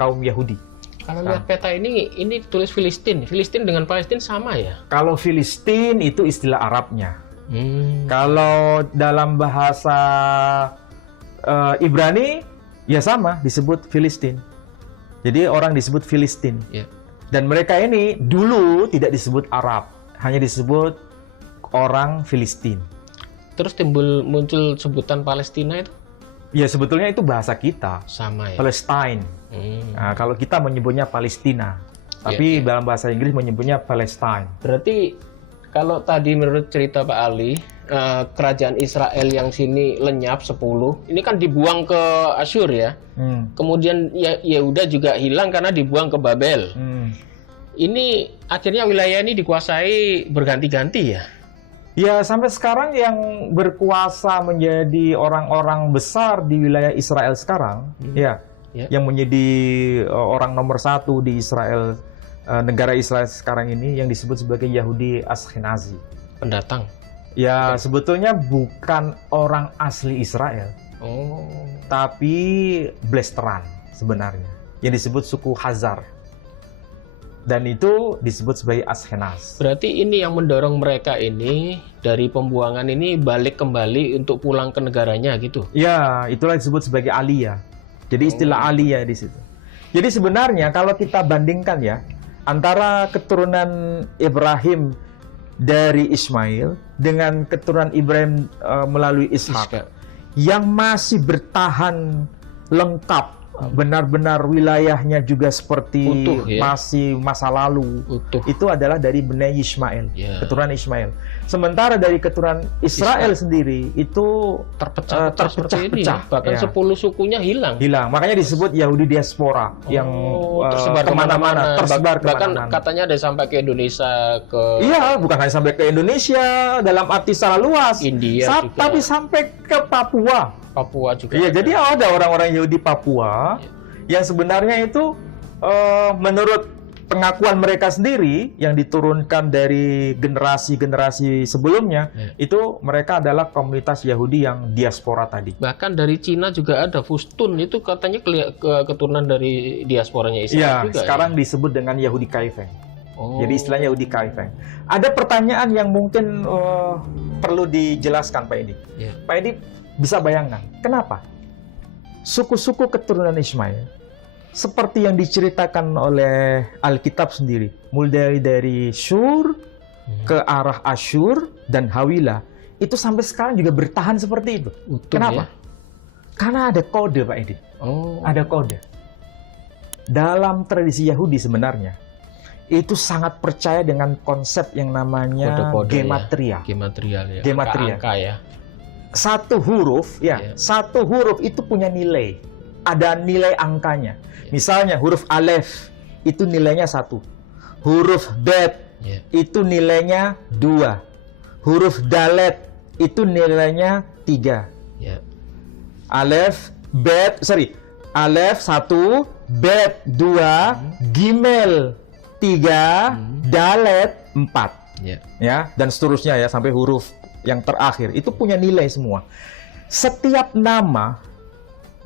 kaum Yahudi. Kalau lihat peta ini tulis Filistin. Filistin dengan Palestina sama ya? Kalau Filistin itu istilah Arabnya. Kalau dalam bahasa Ibrani, ya sama, disebut Filistin. Jadi orang disebut Filistin. Dan mereka ini dulu tidak disebut Arab, hanya disebut orang Filistin. Terus muncul sebutan Palestina itu? Ya sebetulnya itu bahasa kita. Sama ya? Palestine. Nah, kalau kita menyebutnya Palestina. Tapi dalam bahasa Inggris menyebutnya Palestine. Berarti kalau tadi menurut cerita Pak Ali, kerajaan Israel yang sini lenyap 10, ini kan dibuang ke Asyur ya. Kemudian Yehuda juga hilang karena dibuang ke Babel. Ini akhirnya wilayah ini dikuasai berganti-ganti ya? Ya, sampai sekarang yang berkuasa menjadi orang-orang besar di wilayah Israel sekarang, yang menjadi orang nomor 1 di Israel, negara Israel sekarang ini, yang disebut sebagai Yahudi Ashkenazi. Pendatang? Ya, sebetulnya bukan orang asli Israel, tapi Blasteran sebenarnya, yang disebut suku Hazar. Dan itu disebut sebagai Ashkenaz. Berarti ini yang mendorong mereka ini dari pembuangan ini balik kembali untuk pulang ke negaranya gitu? Ya, itulah disebut sebagai aliyah. Jadi istilah aliyah di situ. Jadi sebenarnya kalau kita bandingkan ya, antara keturunan Ibrahim dari Ismail dengan keturunan Ibrahim melalui Ishak, yang masih bertahan lengkap, benar-benar wilayahnya juga seperti utuh, ya? Masih masa lalu, utuh. Itu adalah dari Bnei Ismail, keturunan Ismail. Sementara dari keturunan Israel sendiri itu terpecah-pecah, bahkan 10 sukunya hilang. Makanya disebut Yahudi diaspora yang tersebar kemana-mana, tersebar bahkan kemana-mana. katanya ada sampai ke Indonesia, Iya, bukan hanya sampai ke Indonesia dalam arti secara luas, India juga. tapi sampai ke Papua. Papua juga. Iya, jadi ada orang-orang Yahudi Papua yang sebenarnya itu menurut pengakuan mereka sendiri yang diturunkan dari generasi-generasi sebelumnya, itu mereka adalah komunitas Yahudi yang diaspora tadi. Bahkan dari Cina juga ada Fustun, itu katanya keturunan dari diasporanya Israel juga. Sekarang disebut dengan Yahudi Kaifeng. Jadi istilahnya Yahudi Kaifeng. Ada pertanyaan yang mungkin perlu dijelaskan Pak Edi. Pak Edi bisa bayangkan, kenapa suku-suku keturunan Ismail seperti yang diceritakan oleh Alkitab sendiri, mulai dari Shur ke arah Asyur dan Hawilah, itu sampai sekarang juga bertahan seperti itu. Kenapa? Karena ada kode Pak Edi. Ada kode. Dalam tradisi Yahudi sebenarnya, itu sangat percaya dengan konsep yang namanya kode-kode, gematria. Gematria. Angka ya. Satu huruf itu punya nilai. Ada nilai angkanya. Misalnya huruf alef itu nilainya 1. Huruf bet itu nilainya 2. Huruf dalet itu nilainya 3. Alef 1, bet 2, gimel 3, dalet 4. Ya, dan seterusnya ya sampai huruf yang terakhir itu punya nilai semua. Setiap nama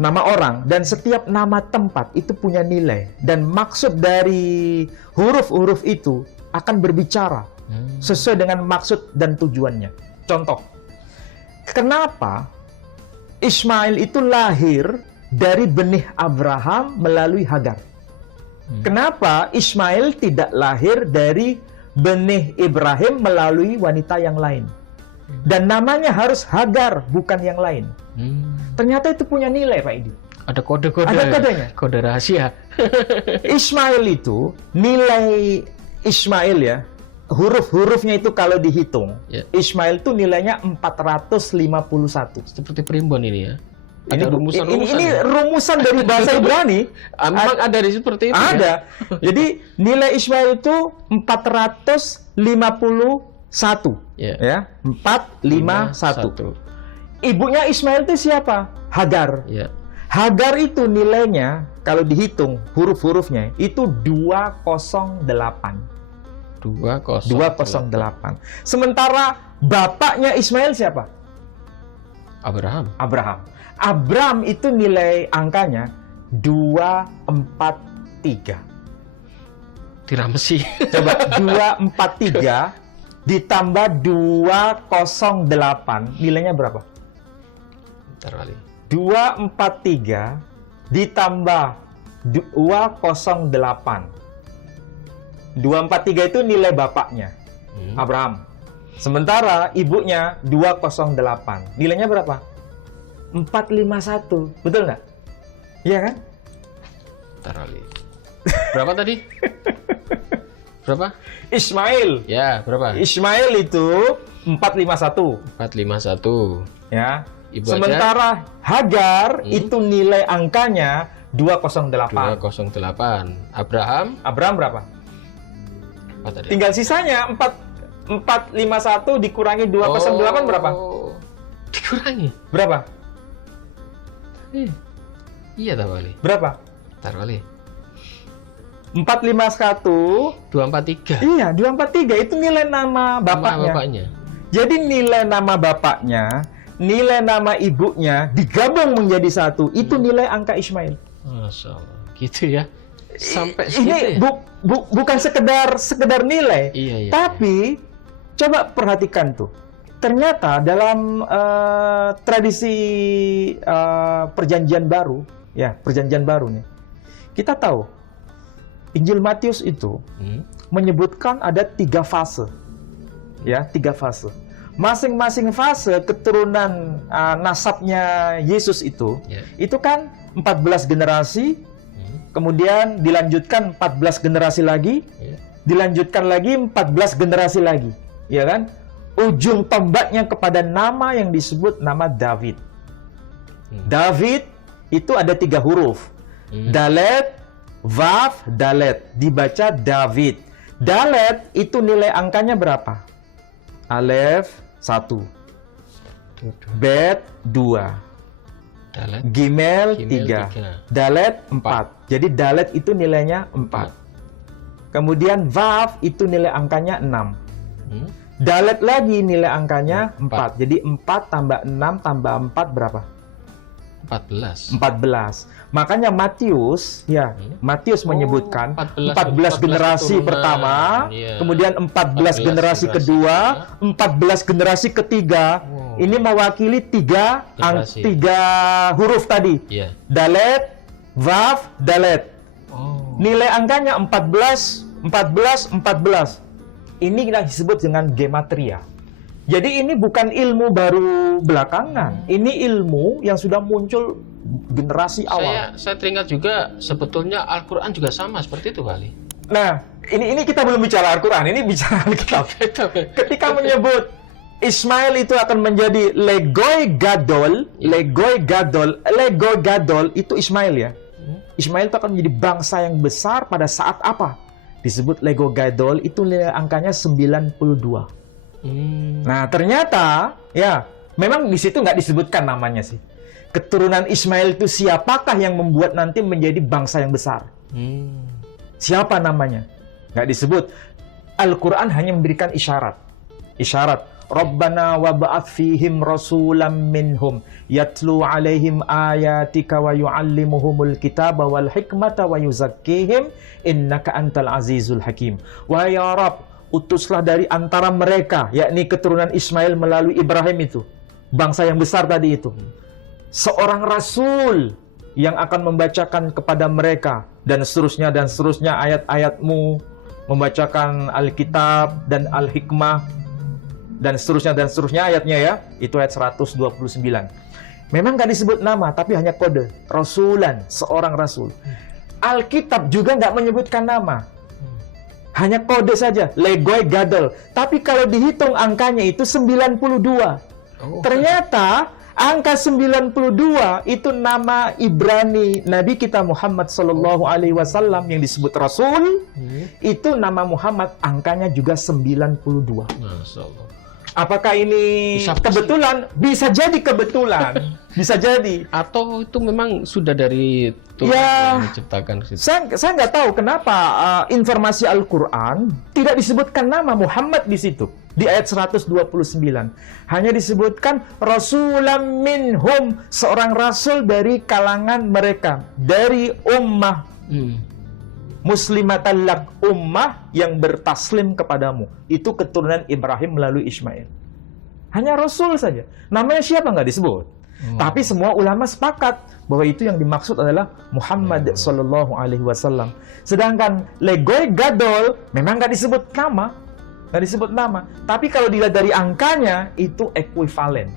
orang dan setiap nama tempat itu punya nilai, dan maksud dari huruf-huruf itu akan berbicara sesuai dengan maksud dan tujuannya. Contoh, kenapa Ismail itu lahir dari benih Abraham melalui Hagar? Kenapa Ismail tidak lahir dari benih Ibrahim melalui wanita yang lain? Dan namanya harus Hagar, bukan yang lain. Ternyata itu punya nilai, Pak Edi. Ada kode-kode. Ada kodenya. Kode rahasia. Ismail itu, nilai Ismail ya, huruf-hurufnya itu kalau dihitung, Ismail itu nilainya 451. Seperti primbon ini ya. Ini rumusan dari bahasa Ibrani. Memang ada di seperti itu. Ada. Ya? Jadi nilai Ismail itu 451. Ya. 451. Ibunya Ismail itu siapa? Hagar. Hagar itu nilainya kalau dihitung huruf-hurufnya itu 208. 208. Sementara bapaknya Ismail siapa? Abraham. Abram itu nilai angkanya 243. Tiramesi. Coba 243 ditambah 208 nilainya berapa? Bentar kali. 243 ditambah 208. 243 itu nilai bapaknya, Abraham. Sementara ibunya 208. Nilainya berapa? 451. Betul nggak? Iya kan? Tarali. Berapa tadi? Berapa? Ismail. Ya, berapa? Ismail itu 451. 451. Ya. Ibu Sementara aja? Hagar itu nilai angkanya 208. 208. Abraham Berapa? apa tadi? Tinggal sisanya 451 dikurangi 208 berapa? Dikurangi. Berapa? Iya, Tarali. Berapa? Tarali. 451. 243. Iya, 243 itu nilai nama bapaknya. Bapaknya. Jadi nilai nama bapaknya, nilai nama ibunya digabung menjadi satu. Itu nilai angka Ismail. Masya Allah. Gitu ya. Sampai ini segitu ya? Bukan sekedar nilai. Iya. Tapi coba perhatikan tuh. Ternyata dalam tradisi perjanjian baru, ya perjanjian baru nih, kita tahu Injil Matius itu menyebutkan ada 3 fase, ya 3 fase. Masing-masing fase keturunan nasabnya Yesus itu kan 14 generasi, kemudian dilanjutkan 14 generasi lagi, dilanjutkan lagi 14 generasi lagi, ya kan? Ujung tombaknya kepada nama yang disebut nama David. David itu ada 3 huruf. Dalet, Vav, Dalet. Dibaca David. Dalet itu nilai angkanya berapa? Alef 1. Bet 2. Dalet. Gimel 3. Dalet 4. Jadi Dalet itu nilainya 4. Kemudian Vav itu nilai angkanya 6. Dalet lagi nilai angkanya 4. Jadi 4 tambah 6 tambah 4 berapa? 14. Makanya Matius menyebutkan 14 generasi pertama, kemudian 14 generasi kedua, 14 generasi ketiga. Ini mewakili 3 huruf tadi. Dalet, Vav, Dalet. Nilai angkanya 14. Ini kita disebut dengan gematria. Jadi ini bukan ilmu baru belakangan. Ini ilmu yang sudah muncul generasi awal. Saya teringat juga sebetulnya Al-Quran juga sama seperti itu kali. Nah, ini kita belum bicara Al-Quran, ini bicara Alkitab. Ketika menyebut Ismail itu akan menjadi Legoi Gadol itu Ismail ya. Ismail itu akan menjadi bangsa yang besar pada saat apa? Disebut Lego Gadol, itu nilai angkanya 92. Nah, ternyata ya, memang di situ nggak disebutkan namanya sih. Keturunan Ismail itu siapakah yang membuat nanti menjadi bangsa yang besar? Siapa namanya? Nggak disebut. Al-Quran hanya memberikan isyarat. Rabbana wa ba'ath fihim rasulam minhum yatlu alaihim ayatika wa yu'allimuhumul kitaba wal hikmata wa yuzakkihim innaka antal azizul hakim. Wahai ya Rabb, utuslah dari antara mereka, yakni keturunan Ismail melalui Ibrahim itu, bangsa yang besar tadi itu, seorang rasul yang akan membacakan kepada mereka dan seterusnya ayat-ayatmu, membacakan Alkitab dan Al-Hikmah dan seterusnya ayatnya ya. Itu ayat 129. Memang nggak disebut nama, tapi hanya kode. Rasulan, seorang rasul. Alkitab juga nggak menyebutkan nama. Hanya kode saja, Legoi Gadol. Tapi kalau dihitung angkanya itu 92. Ternyata angka 92 itu nama Ibrani Nabi kita Muhammad SAW yang disebut Rasul. Itu nama Muhammad, angkanya juga 92. Masya Allah. Apakah ini kebetulan? Bisa jadi kebetulan. Bisa jadi. Atau itu memang sudah dari Tuhan yang menciptakan. Saya nggak tahu kenapa informasi Al-Quran tidak disebutkan nama Muhammad di situ. Di ayat 129. Hanya disebutkan Rasulam minhum, seorang rasul dari kalangan mereka. Dari ummah. Muslimatan lak, ummah yang bertaslim kepadamu. Itu keturunan Ibrahim melalui Ismail. Hanya Rasul saja. Namanya siapa nggak disebut. Tapi semua ulama sepakat bahwa itu yang dimaksud adalah Muhammad SAW. Sedangkan Legoi Gadol memang nggak disebut nama. nggak disebut nama. Tapi kalau dilihat dari angkanya, itu ekuivalen.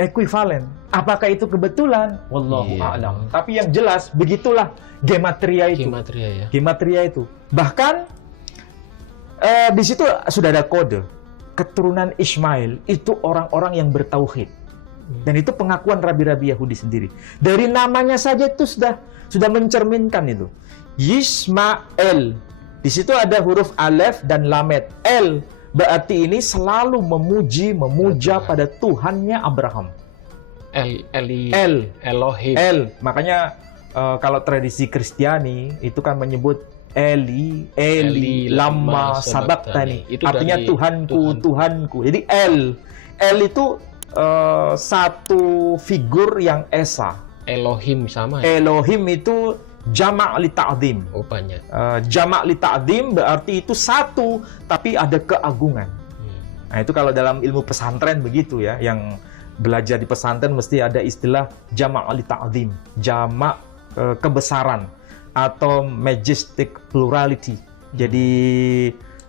Ekuivalen. Apakah itu kebetulan? Wallahu a'lam. Tapi yang jelas, begitulah gematria itu. Gematria ya. Gematria itu. Bahkan di situ sudah ada kode. Keturunan Ismail itu orang-orang yang bertauhid. Dan itu pengakuan rabi-rabi Yahudi sendiri. Dari namanya saja itu sudah mencerminkan itu. Yismael. Di situ ada huruf alef dan lamet. El berarti ini selalu memuja pada Tuhannya Abraham. Elohim. Makanya kalau tradisi Kristiani itu kan menyebut Eli lama sabaktani. Artinya Tuhanku. Jadi El itu satu figur yang esa. Elohim sama ya? Elohim itu jamak li ta'zim. Oh, banyak. Jamak li ta'zim berarti itu satu tapi ada keagungan. Nah, itu kalau dalam ilmu pesantren begitu ya, yang belajar di pesantren mesti ada istilah jamak li ta'zim, jamak kebesaran atau majestic plurality. Jadi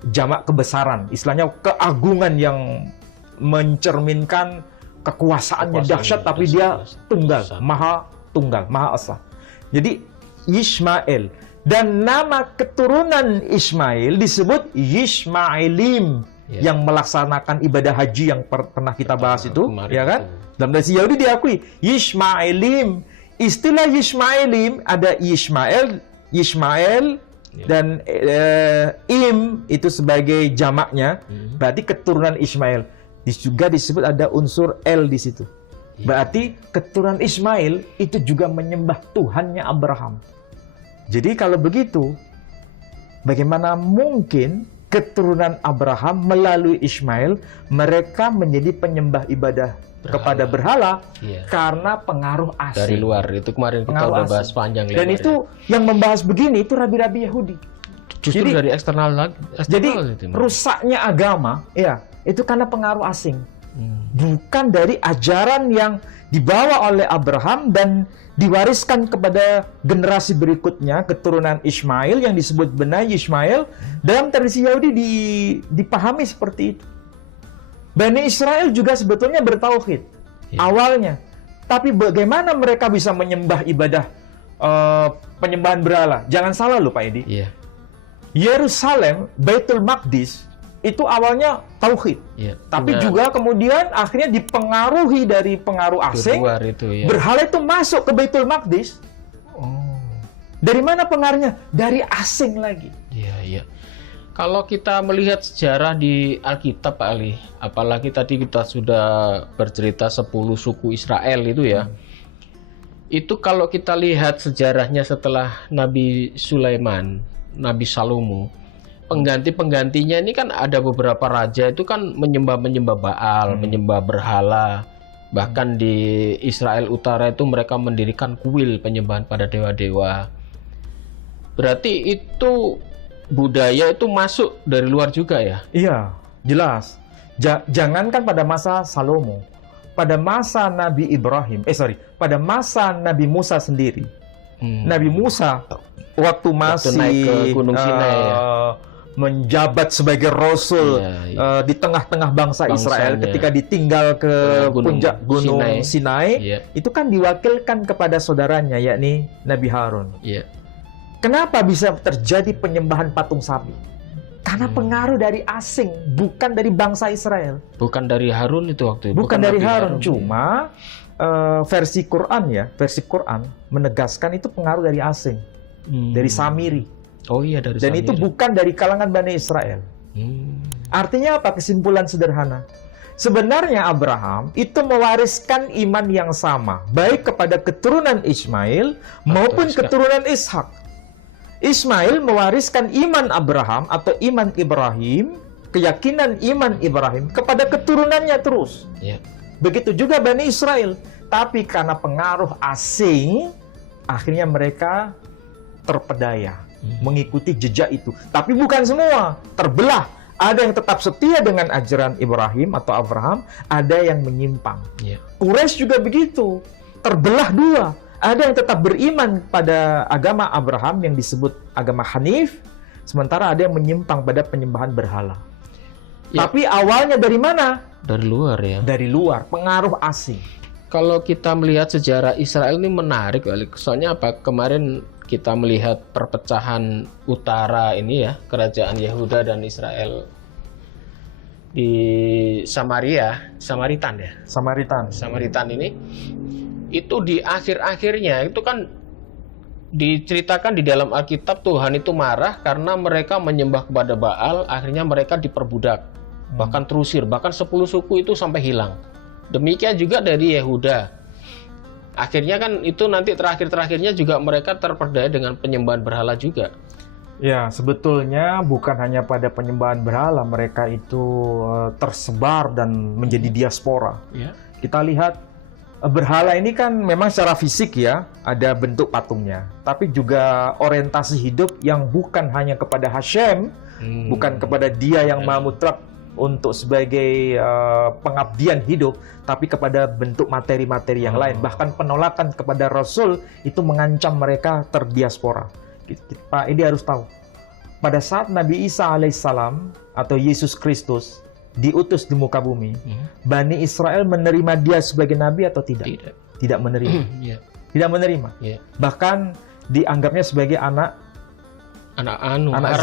jamak kebesaran, istilahnya keagungan yang mencerminkan kekuasaannya dahsyat tapi dia tunggal, maha esa. Jadi Ismail, dan nama keturunan Ismail disebut Yishmaelim yang melaksanakan ibadah haji yang pernah kita bahas itu, ya kan? Dalam tradisi Yahudi diakui Yishmaelim. Istilah Yishmaelim ada Ismail dan Im itu sebagai jamaknya, berarti keturunan Ismail. Juga disebut ada unsur El di situ. Berarti keturunan Ismail itu juga menyembah Tuhannya Abraham. Jadi kalau begitu, bagaimana mungkin keturunan Abraham melalui Ismail mereka menjadi penyembah ibadah kepada berhala karena pengaruh asing dari luar. Itu kemarin kita udah bahas panjang lebar. Dan itu yang membahas begini itu rabi-rabi Yahudi. Justru jadi, dari eksternal jadi rusaknya agama itu karena pengaruh asing. Bukan dari ajaran yang dibawa oleh Abraham dan diwariskan kepada generasi berikutnya, keturunan Ismail yang disebut Benai Ismail. Dalam tradisi Yahudi dipahami seperti itu. Bani Israel juga sebetulnya bertauhid awalnya. Tapi bagaimana mereka bisa menyembah ibadah penyembahan berhala? Jangan salah loh Pak Edi. Yerusalem, Baitul Maqdis itu awalnya tauhid. Tapi juga kemudian akhirnya dipengaruhi dari pengaruh asing. Berhala itu masuk ke Baitul Maqdis. Dari mana pengaruhnya? Dari asing lagi. Kalau kita melihat sejarah di Alkitab Pak Ali, apalagi tadi kita sudah bercerita 10 suku Israel itu ya. Itu kalau kita lihat sejarahnya setelah Nabi Sulaiman, Nabi Salomo, pengganti-penggantinya ini kan ada beberapa raja itu kan menyembah Baal, menyembah berhala. Bahkan di Israel Utara itu mereka mendirikan kuil penyembahan pada dewa-dewa. Berarti itu budaya itu masuk dari luar juga ya? Iya, jelas. Jangankan pada masa Salomo, pada masa Nabi Ibrahim, pada masa Nabi Musa sendiri. Nabi Musa waktu masih naik ke Gunung Sinai menjabat sebagai rasul di tengah-tengah bangsa Israel ketika ditinggal ke puncak Gunung Sinai, itu kan diwakilkan kepada saudaranya yakni Nabi Harun. Kenapa bisa terjadi penyembahan patung sapi? Karena pengaruh dari asing, bukan dari bangsa Israel. Bukan dari Harun itu waktu itu. Bukan dari Harun. Cuma versi Quran menegaskan itu pengaruh dari asing, dari Samiri. Oh iya, dari Dan Samiri. itu bukan dari kalangan Bani Israel. Artinya apa? Kesimpulan sederhana. Sebenarnya Abraham itu mewariskan iman yang sama, baik kepada keturunan Ismail maupun keturunan Ishak. Ismail mewariskan iman Abraham atau iman Ibrahim, keyakinan iman Ibrahim kepada keturunannya terus. Begitu juga Bani Israel. Tapi karena pengaruh asing, akhirnya mereka terpedaya mengikuti jejak itu. Tapi bukan semua, terbelah. Ada yang tetap setia dengan ajaran Ibrahim atau Abraham, ada yang menyimpang. Quraisy juga begitu, terbelah dua. Ada yang tetap beriman pada agama Abraham yang disebut agama Hanif, Sementara ada yang menyimpang pada penyembahan berhala. Ya. Tapi awalnya dari mana? Dari luar ya. Dari luar, pengaruh asing. Kalau kita melihat sejarah Israel ini menarik, soalnya apa? Kemarin kita melihat perpecahan utara ini ya, kerajaan Yehuda dan Israel di Samaritan ya. Samaritan ini itu di akhir-akhirnya itu kan diceritakan di dalam Alkitab Tuhan itu marah karena mereka menyembah kepada Baal, akhirnya mereka diperbudak, bahkan terusir, bahkan 10 suku itu sampai hilang. Demikian juga dari Yehuda. Akhirnya kan itu nanti terakhir-terakhirnya juga mereka terperdaya dengan penyembahan berhala juga. Ya, sebetulnya bukan hanya pada penyembahan berhala, mereka itu tersebar dan menjadi diaspora. Ya. Kita lihat berhala ini kan memang secara fisik ya, ada bentuk patungnya. Tapi juga orientasi hidup yang bukan hanya kepada Hashem, bukan kepada Dia yang Maha Mutlak untuk sebagai pengabdian hidup, tapi kepada bentuk materi-materi yang lain. Bahkan penolakan kepada Rasul itu mengancam mereka terdiaspora. Pak Edi harus tahu, pada saat Nabi Isa alaihissalam atau Yesus Kristus diutus di muka bumi, Bani Israel menerima dia sebagai nabi atau tidak? Tidak menerima. Tidak menerima. Bahkan dianggapnya sebagai anak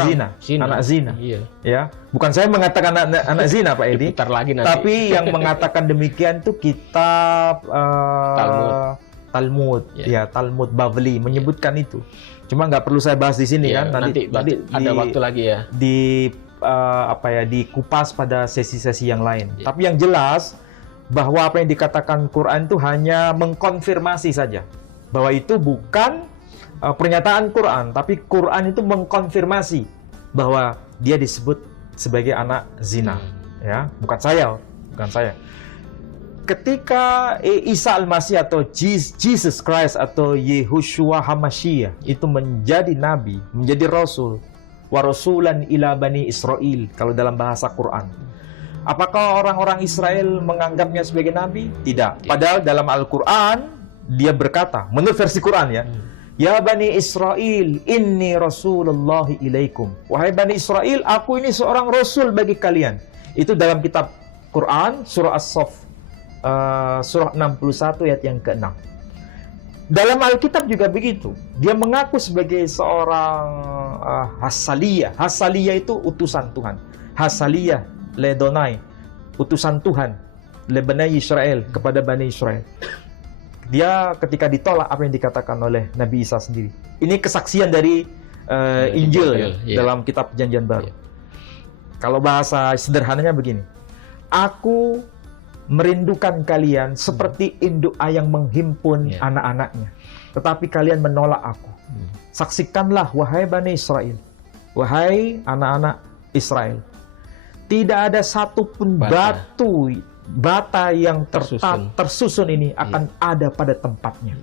zina. Anak zina. Ya, bukan saya mengatakan anak zina, Pak Edi. Lagi nanti. Tapi yang mengatakan demikian itu kitab Talmud, Talmud Bavli menyebutkan itu. Cuma nggak perlu saya bahas di sini kan. Nanti ada waktu lagi ya. Dikupas pada sesi-sesi yang lain. Tapi yang jelas bahwa apa yang dikatakan Quran itu hanya mengkonfirmasi saja bahwa itu bukan pernyataan Quran, tapi Quran itu mengkonfirmasi bahwa dia disebut sebagai anak zina. Ya, bukan saya. Ketika Isa Al-Masih atau Jesus Christ atau Yehoshua HaMashiach itu menjadi nabi, menjadi rasul, wa rasulan ila bani Israel kalau dalam bahasa Quran. Apakah orang-orang Israel menganggapnya sebagai nabi? Tidak. Padahal dalam Al-Quran dia berkata, menurut versi Quran ya, ya bani Israel, inni Rasulullah ilaikum. Wahai bani Israel, aku ini seorang rasul bagi kalian. Itu dalam kitab Quran surah As-Saff surah 61 ayat yang ke-6. Dalam Alkitab juga begitu. Dia mengaku sebagai seorang Hasaliyah. Hasaliyah itu utusan Tuhan. Hasaliyah ledonai, utusan Tuhan le Bani Israel, kepada Bani Israel. Dia ketika ditolak apa yang dikatakan oleh Nabi Isa sendiri. Ini kesaksian dari Injil dalam kitab Perjanjian Baru. Kalau bahasa sederhananya begini. Aku merindukan kalian seperti induk ayam menghimpun anak-anaknya. Tetapi kalian menolak aku. Saksikanlah wahai Bani Israel, wahai anak-anak Israel, tidak ada satupun bata yang tersusun ini akan ada pada tempatnya.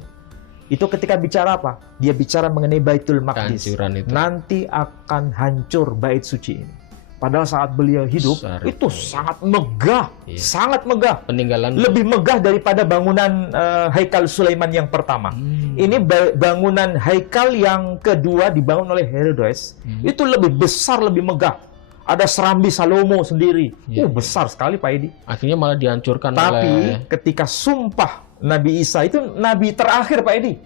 Itu ketika bicara apa? Dia bicara mengenai Baitul Maqdis. Nanti akan hancur bait suci ini. Padahal saat beliau hidup itu sangat megah, sangat megah. Peninggalan lebih megah daripada bangunan Haikal Sulaiman yang pertama. Ini bangunan Haikal yang kedua dibangun oleh Herodes. Itu lebih besar, lebih megah. Ada serambi Salomo sendiri. Besar sekali Pak Edi. Akhirnya malah dihancurkan. Tapi ketika sumpah Nabi Isa itu nabi terakhir Pak Edi.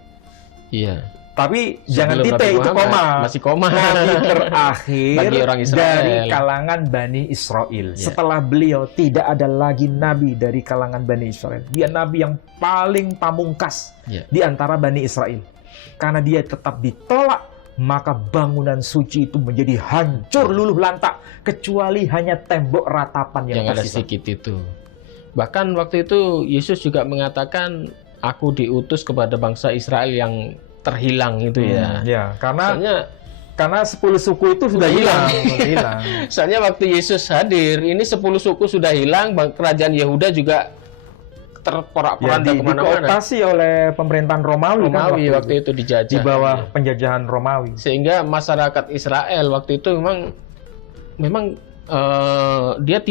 Iya. Tapi jangan titik, itu koma. Masih koma. Nabi terakhir bagi orang Israel, dari kalangan Bani Israel. Setelah beliau tidak ada lagi nabi dari kalangan Bani Israel. Dia nabi yang paling pamungkas di antara Bani Israel. Karena dia tetap ditolak, maka bangunan suci itu menjadi hancur luluh lantak, kecuali hanya tembok ratapan yang ada sedikit itu. Bahkan waktu itu Yesus juga mengatakan, aku diutus kepada bangsa Israel yang terhilang itu karena 10 suku itu sudah hilang. Soalnya waktu Yesus hadir, ini 10 suku sudah hilang, kerajaan Yehuda juga terporak-poranda kemana-mana. Dikooptasi oleh pemerintahan Romawi waktu itu dijajah. Di bawah penjajahan Romawi. Sehingga masyarakat Israel waktu itu memang dia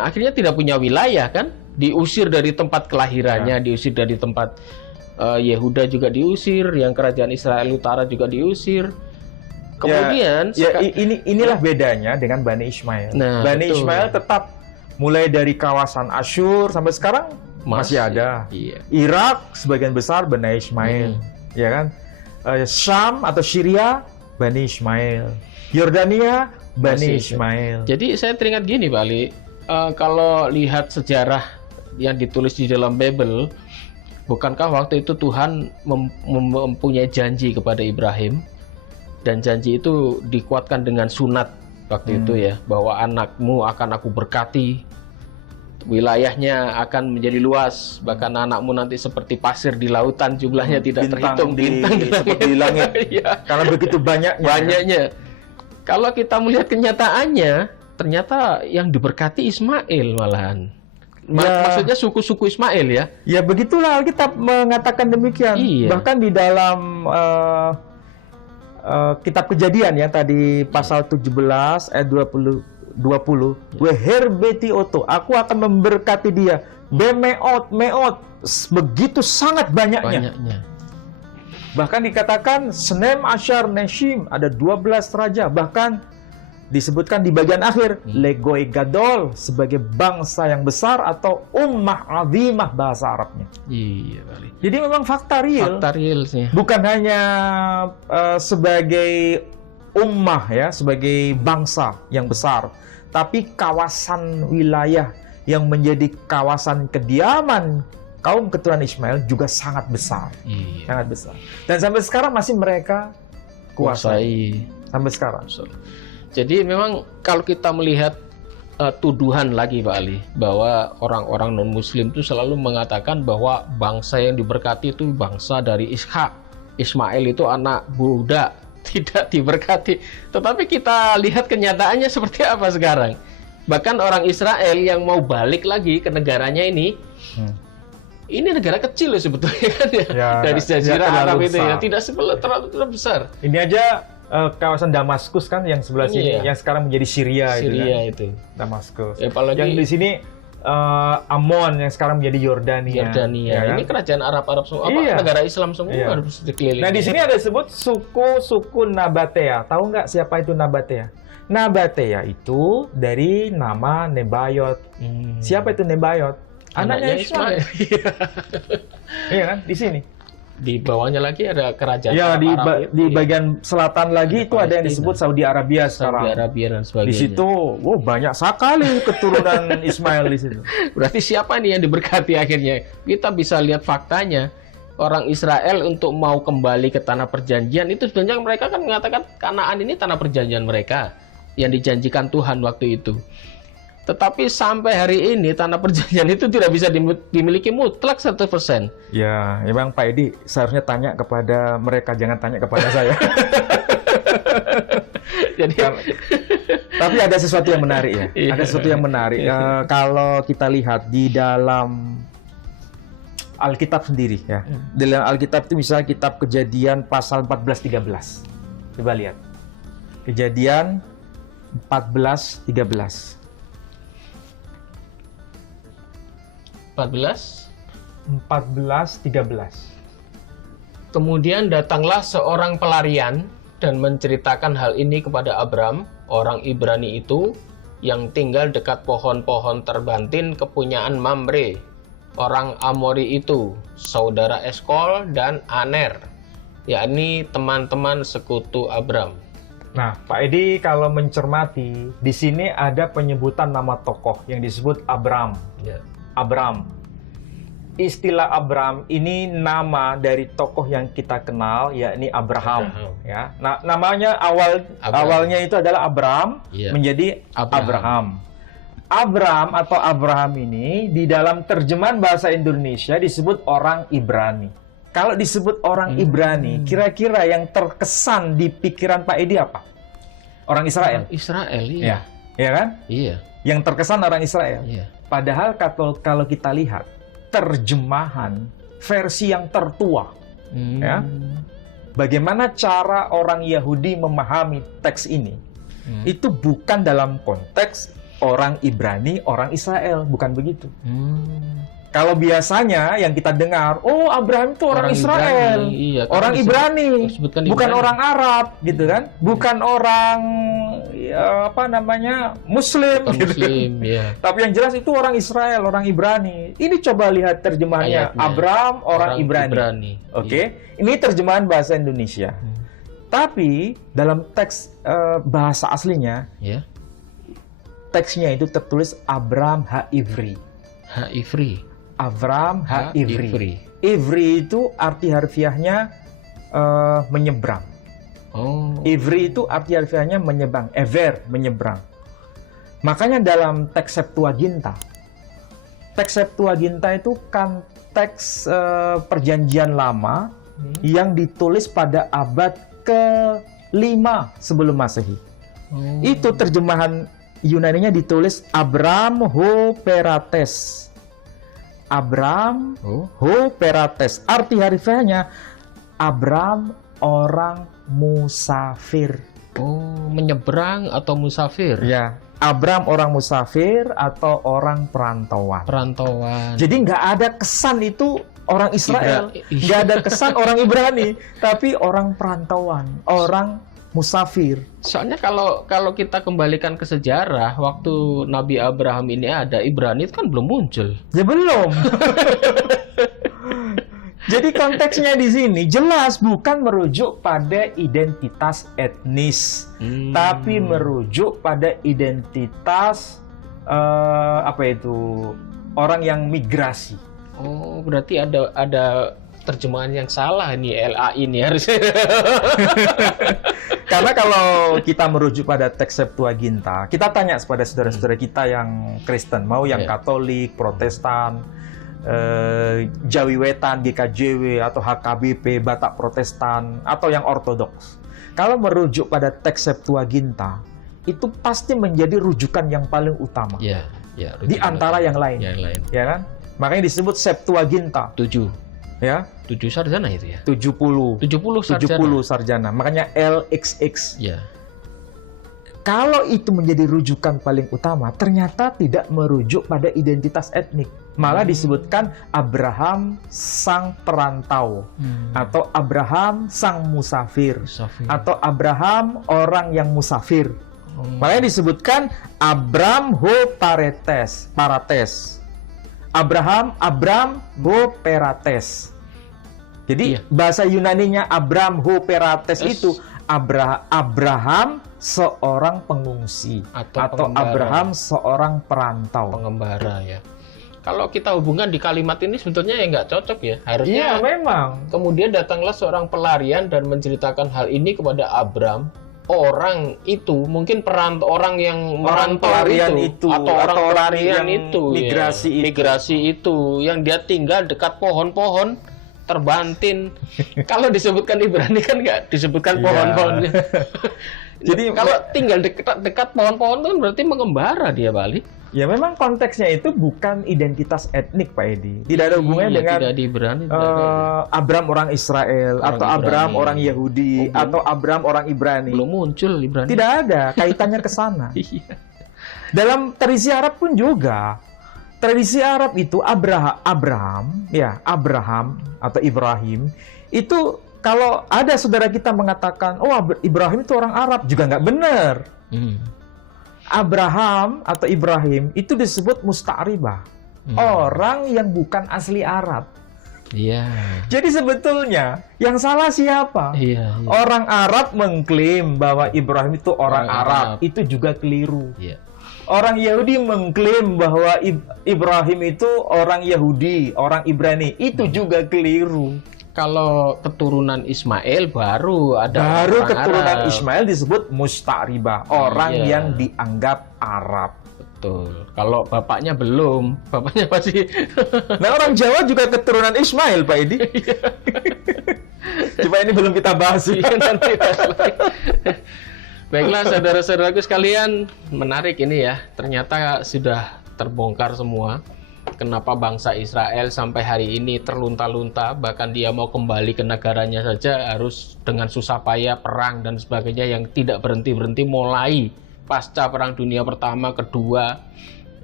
akhirnya tidak punya wilayah kan, diusir dari tempat kelahirannya, diusir dari tempat Yehuda juga diusir, yang kerajaan Israel Utara juga diusir. Kemudian inilah bedanya dengan Bani Ismail. Nah, Bani betul. Ismail tetap mulai dari kawasan Asyur sampai sekarang masih ada. Iya. Irak sebagian besar Bani Ismail, ya kan? Syam atau Syria Bani Ismail, Yordania Bani Ismail. Jadi saya teringat gini Pak Ali, kalau lihat sejarah yang ditulis di dalam Bible, bukankah waktu itu Tuhan mempunyai janji kepada Ibrahim, dan janji itu dikuatkan dengan sunat waktu itu ya, bahwa anakmu akan aku berkati, wilayahnya akan menjadi luas, bahkan anakmu nanti seperti pasir di lautan, jumlahnya tidak terhitung, bintang seperti di langit. Ya. Karena begitu banyaknya. Kalau kita melihat kenyataannya, ternyata yang diberkati Ismail malahan. Maksudnya suku-suku Ismail ya. Ya begitulah Alkitab mengatakan demikian. Iya. Bahkan di dalam kitab Kejadian ya tadi pasal 17 ayat 20 Weherbeti oto, aku akan memberkati dia. Bemeot, begitu sangat banyaknya. Bahkan dikatakan Senem Asyar Neshim, ada 12 raja. Bahkan disebutkan di bagian akhir Legoi Gadol, sebagai bangsa yang besar atau Ummah Azimah bahasa Arabnya. Iya kali. Jadi memang fakta real. Fakta real sih. Bukan hanya sebagai ummah ya, sebagai bangsa yang besar, tapi kawasan wilayah yang menjadi kawasan kediaman kaum keturunan Ismail juga sangat besar. Iya. Sangat besar. Dan sampai sekarang masih mereka kuasai. Sampai sekarang. Jadi memang kalau kita melihat tuduhan lagi Pak Ali, bahwa orang-orang non-muslim itu selalu mengatakan bahwa bangsa yang diberkati itu bangsa dari Ishak. Ismail itu anak budak, tidak diberkati. Tetapi kita lihat kenyataannya seperti apa sekarang. Bahkan orang Israel yang mau balik lagi ke negaranya ini negara kecil loh sebetulnya kan ya, dari Jazirah Arab itu ya, tidak terlalu besar. Ini aja kawasan Damaskus kan yang sebelah sini, yang sekarang menjadi Syria itu. Damaskus. Ya, apalagi yang di sini Ammon yang sekarang menjadi Yordania. Ya, ini kerajaan Arab semua, negara Islam semua harus dikelilingi. Nah di sini ada disebut suku Nabatea. Tahu nggak siapa itu Nabatea? Nabatea itu dari nama Nebayot. Siapa itu Nebayot? Anaknya Ismail. Iya kan? Di sini. Di bawahnya lagi ada kerajaan Arab. Di bagian selatan lagi itu ada yang disebut Saudi Arabia sekarang. Saudi Arabia dan sebagainya. Di situ, banyak sekali keturunan Ismail di situ. Berarti siapa nih yang diberkati akhirnya? Kita bisa lihat faktanya. Orang Israel untuk mau kembali ke tanah perjanjian itu sebenarnya mereka kan mengatakan Kanaan ini tanah perjanjian mereka yang dijanjikan Tuhan waktu itu. Tetapi sampai hari ini tanah perjanjian itu tidak bisa dimiliki mutlak 100%. Ya, memang Pak Edi seharusnya tanya kepada mereka, jangan tanya kepada saya. Jadi, tapi ada sesuatu yang menarik ya. Ada sesuatu yang menarik. Kalau kita lihat di dalam Alkitab sendiri ya. Di dalam Alkitab itu misalnya kitab Kejadian pasal 14-13. Coba lihat. Kejadian 14-13. 14-13. Kemudian datanglah seorang pelarian dan menceritakan hal ini kepada Abram, orang Ibrani itu, yang tinggal dekat pohon-pohon terbantin kepunyaan Mamre, orang Amori itu, saudara Eskol dan Aner, yakni teman-teman sekutu Abram. Nah, Pak Edi kalau mencermati, di sini ada penyebutan nama tokoh yang disebut Abram. Ya. Abram. Istilah Abram ini nama dari tokoh yang kita kenal, yakni Abraham. Ya. Nah, namanya awalnya itu adalah Abram, menjadi Abraham. Abram atau Abraham ini di dalam terjemahan bahasa Indonesia disebut orang Ibrani. Kalau disebut orang Ibrani, kira-kira yang terkesan di pikiran Pak Edi apa? Orang Israel. Israel, iya. Iya kan? Iya. Yang terkesan orang Israel. Iya. Padahal kalau kita lihat terjemahan versi yang tertua, ya, bagaimana cara orang Yahudi memahami teks ini, itu bukan dalam konteks orang Ibrani, orang Israel, bukan begitu. Kalau biasanya yang kita dengar, oh Abraham itu orang Israel, Ibrani. Iya, orang Ibrani, bukan Ibrani. orang Arab, gitu kan? Bukan orang ya, apa namanya Muslim, Bukan gitu Muslim, kan? ya. Tapi yang jelas itu orang Israel, orang Ibrani. Ini coba lihat terjemahannya, Ayatnya. Abraham orang Ibrani. Oke, ini terjemahan bahasa Indonesia. Tapi dalam teks bahasa aslinya, Ya. teksnya itu tertulis Abraham Ha-Ivri. Ha-Ivri. Avram Ha-Ivri. Ha-Ivri. Ivri itu arti harfiahnya menyeberang. Oh. Ivri itu arti harfiahnya menyeberang. Ever, menyeberang. Makanya dalam teks Septuaginta itu kan teks perjanjian lama yang ditulis pada abad ke-5 sebelum Masehi. Itu terjemahan Yunaninya ditulis Abram ho perates. Abram ho perates. Arti harfiahnya Abram orang musafir. Oh, menyeberang atau musafir? Ya, Abram orang musafir atau orang perantauan. Perantauan. Jadi nggak ada kesan itu orang Israel, nggak ada kesan orang Ibrani, tapi orang perantauan, orang musafir. Soalnya kalau kita kembalikan ke sejarah, waktu Nabi Abraham ini ada, Ibrani itu kan belum muncul. Ya belum. Jadi konteksnya di sini jelas bukan merujuk pada identitas etnis, tapi merujuk pada identitas orang yang migrasi. Oh, berarti ada terjemahan yang salah nih, LA ini harusnya. Karena kalau kita merujuk pada teks Septuaginta, kita tanya kepada saudara-saudara kita yang Kristen, mau yang Katolik, Protestan, Jawi Wetan, GKJW, atau HKBP, Batak Protestan, atau yang Ortodoks. Kalau merujuk pada teks Septuaginta, itu pasti menjadi rujukan yang paling utama. Di antara yang lain. Ya kan? Makanya disebut Septuaginta. 7. Ya, 7 sarjana itu ya? 70 sarjana. Makanya LXX. Ya. Kalau itu menjadi rujukan paling utama, ternyata tidak merujuk pada identitas etnik. Malah disebutkan Abraham sang perantau, atau Abraham sang musafir, atau Abraham orang yang musafir. Makanya disebutkan Abram ho parates. Abram ho perates. Jadi bahasa Yunaninya Abram ho perates itu Abraham seorang pengungsi atau Abraham seorang perantau. Pengembara ya. Kalau kita hubungkan di kalimat ini sebetulnya ya nggak cocok ya. Harusnya memang. Kemudian datanglah seorang pelarian dan menceritakan hal ini kepada Abram. Orang itu mungkin orang yang merantau itu atau orang pelarian itu, migrasi itu yang dia tinggal dekat pohon-pohon terbantin. Kalau disebutkan Ibrani kan nggak disebutkan pohon-pohonnya. Jadi kalau tinggal dekat pohon-pohon itu kan berarti mengembara dia balik. Ya memang konteksnya itu bukan identitas etnik, Pak Edi. Tidak ada hubungannya dengan tidak di Ibrani, Abram orang Israel, atau Abram orang Yahudi, atau Abram orang Ibrani. Belum muncul Ibrani. Tidak ada kaitannya ke sana. Dalam tradisi Arab pun juga. Tradisi Arab itu Abraham atau Ibrahim itu, kalau ada saudara kita mengatakan, oh Ibrahim itu orang Arab, juga nggak benar. Abraham atau Ibrahim itu disebut musta'ribah, orang yang bukan asli Arab. Jadi sebetulnya yang salah siapa? Orang Arab mengklaim bahwa Ibrahim itu orang Arab, itu juga keliru. Orang Yahudi mengklaim bahwa Ibrahim itu orang Yahudi, orang Ibrani, itu juga keliru. Kalau keturunan Ismail baru ada keturunan Arab. Ismail disebut musta'ribah, orang yang dianggap Arab. Betul. Kalau bapaknya belum, bapaknya pasti. Nah, orang Jawa juga keturunan Ismail, Pak Edi. Cuma ini belum kita bahas. Nanti baiklah, saudara-saudaraku sekalian, menarik ini ya. Ternyata sudah terbongkar semua. Kenapa bangsa Israel sampai hari ini terlunta-lunta, bahkan dia mau kembali ke negaranya saja harus dengan susah payah, perang dan sebagainya yang tidak berhenti-berhenti mulai pasca Perang Dunia Pertama, Kedua,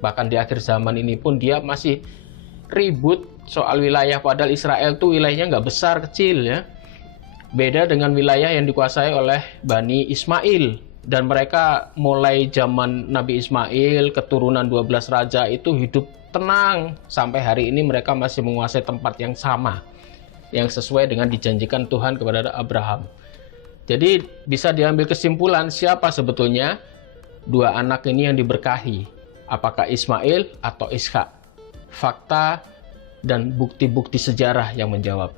bahkan di akhir zaman ini pun dia masih ribut soal wilayah, padahal Israel tuh wilayahnya nggak besar, kecil ya. Beda dengan wilayah yang dikuasai oleh Bani Ismail. Dan mereka mulai zaman Nabi Ismail, keturunan 12 raja itu hidup tenang. Sampai hari ini mereka masih menguasai tempat yang sama, yang sesuai dengan dijanjikan Tuhan kepada Abraham. Jadi bisa diambil kesimpulan siapa sebetulnya dua anak ini yang diberkahi. Apakah Ismail atau Ishak? Fakta dan bukti-bukti sejarah yang menjawab.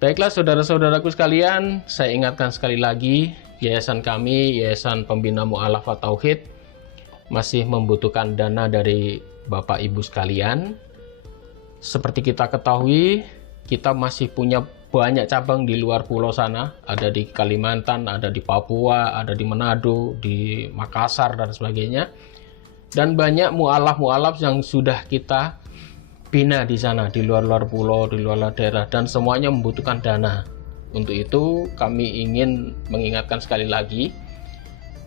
Baiklah saudara-saudaraku sekalian, saya ingatkan sekali lagi, yayasan kami, Yayasan Pembina Mu'alafah Tauhid, masih membutuhkan dana dari Bapak Ibu sekalian. Seperti kita ketahui, kita masih punya banyak cabang di luar pulau sana, ada di Kalimantan, ada di Papua, ada di Manado, di Makassar dan sebagainya. Dan banyak mu'alaf yang sudah kita bina di sana, di luar pulau, di luar daerah, dan semuanya membutuhkan dana. Untuk itu kami ingin mengingatkan sekali lagi,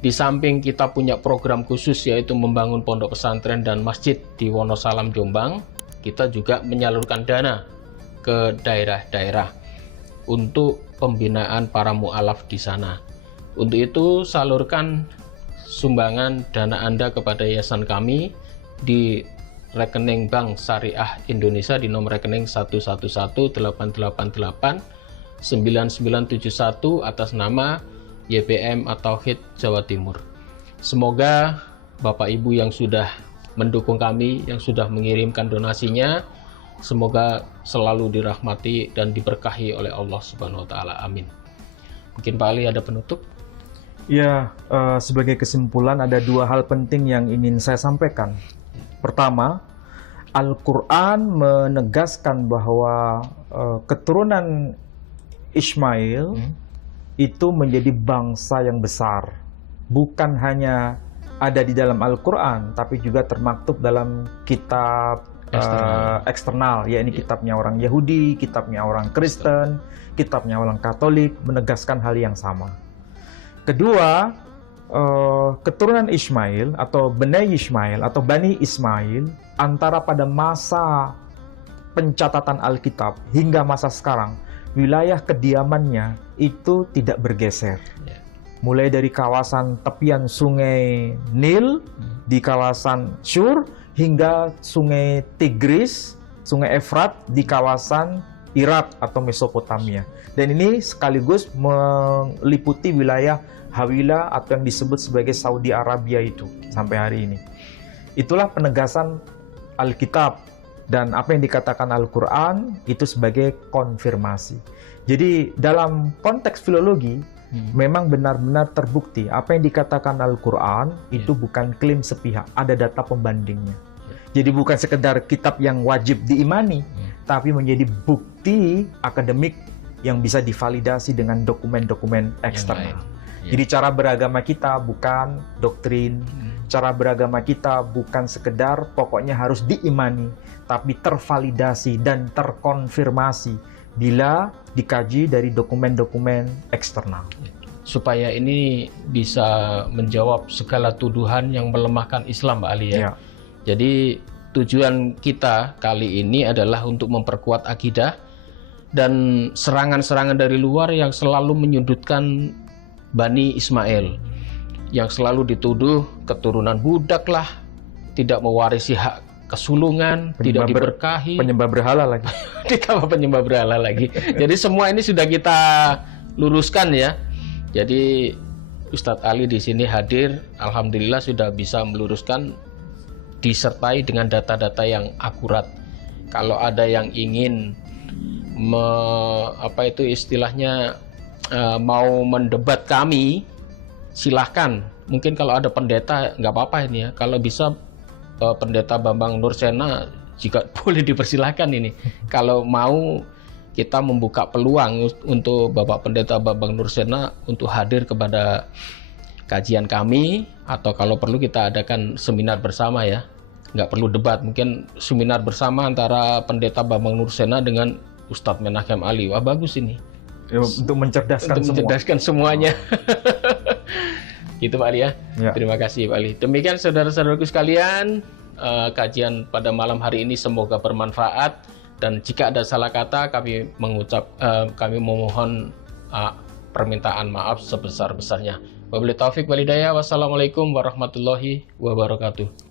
di samping kita punya program khusus yaitu membangun pondok pesantren dan masjid di Wonosalam, Jombang, kita juga menyalurkan dana ke daerah-daerah untuk pembinaan para mu'alaf di sana. Untuk itu salurkan sumbangan dana Anda kepada yayasan kami di rekening Bank Syariah Indonesia di nomor rekening 111888991 atas nama YPM At-Tauhid Jawa Timur. Semoga Bapak Ibu yang sudah mendukung kami, yang sudah mengirimkan donasinya, semoga selalu dirahmati dan diberkahi oleh Allah Subhanahu wa taala. Amin. Mungkin Pak Ali ada penutup? Ya, sebagai kesimpulan ada dua hal penting yang ingin saya sampaikan. Pertama, Al-Quran menegaskan bahwa keturunan Ismail itu menjadi bangsa yang besar. Bukan hanya ada di dalam Al-Quran, tapi juga termaktub dalam kitab eksternal, yakni kitabnya orang Yahudi, kitabnya orang Kristen, kitabnya orang Katolik, menegaskan hal yang sama. Kedua, keturunan Ismail atau Bani Ismail antara pada masa pencatatan Alkitab hingga masa sekarang, wilayah kediamannya itu tidak bergeser. Mulai dari kawasan tepian sungai Nil di kawasan Syur hingga sungai Tigris, sungai Efrat di kawasan Irak atau Mesopotamia. Dan ini sekaligus meliputi wilayah Hawila atau yang disebut sebagai Saudi Arabia itu sampai hari ini. Itulah penegasan Alkitab dan apa yang dikatakan Al-Quran itu sebagai konfirmasi. Jadi dalam konteks filologi memang benar-benar terbukti apa yang dikatakan Al-Quran itu bukan klaim sepihak, ada data pembandingnya. Jadi bukan sekedar kitab yang wajib diimani, tapi menjadi bukti akademik yang bisa divalidasi dengan dokumen-dokumen eksternal. Jadi cara beragama kita bukan doktrin, cara beragama kita bukan sekedar pokoknya harus diimani, tapi tervalidasi dan terkonfirmasi bila dikaji dari dokumen-dokumen eksternal. Supaya ini bisa menjawab segala tuduhan yang melemahkan Islam, Pak Ali ya. Jadi tujuan kita kali ini adalah untuk memperkuat akidah dan serangan-serangan dari luar yang selalu menyudutkan Bani Ismail, yang selalu dituduh keturunan budak lah, tidak mewarisi hak kesulungan, tidak diberkahi, penyembah berhala lagi. Ditambah penyembah berhala lagi. Jadi semua ini sudah kita luruskan ya. Jadi Ustadz Ali di sini hadir, alhamdulillah sudah bisa meluruskan, disertai dengan data-data yang akurat. Kalau ada yang ingin mau mendebat kami, silahkan. Mungkin kalau ada pendeta nggak apa-apa ini ya. Kalau bisa pendeta Bambang Nursena jika boleh dipersilahkan ini. Kalau mau kita membuka peluang untuk Bapak Pendeta Bambang Nursena untuk hadir kepada kajian kami, atau kalau perlu kita adakan seminar bersama ya. Nggak perlu debat, mungkin seminar bersama antara Pendeta Bambang Nursena dengan Ustadz Menachem Ali. Wah bagus ini. Ya, untuk mencerdaskan semuanya. Gitu Pak Ali ya. Terima kasih Pak Ali. Demikian saudara-saudaraku sekalian, kajian pada malam hari ini semoga bermanfaat, dan jika ada salah kata kami memohon permintaan maaf sebesar-besarnya. Wabillahi taufik wal hidayah. Wassalamualaikum warahmatullahi wabarakatuh.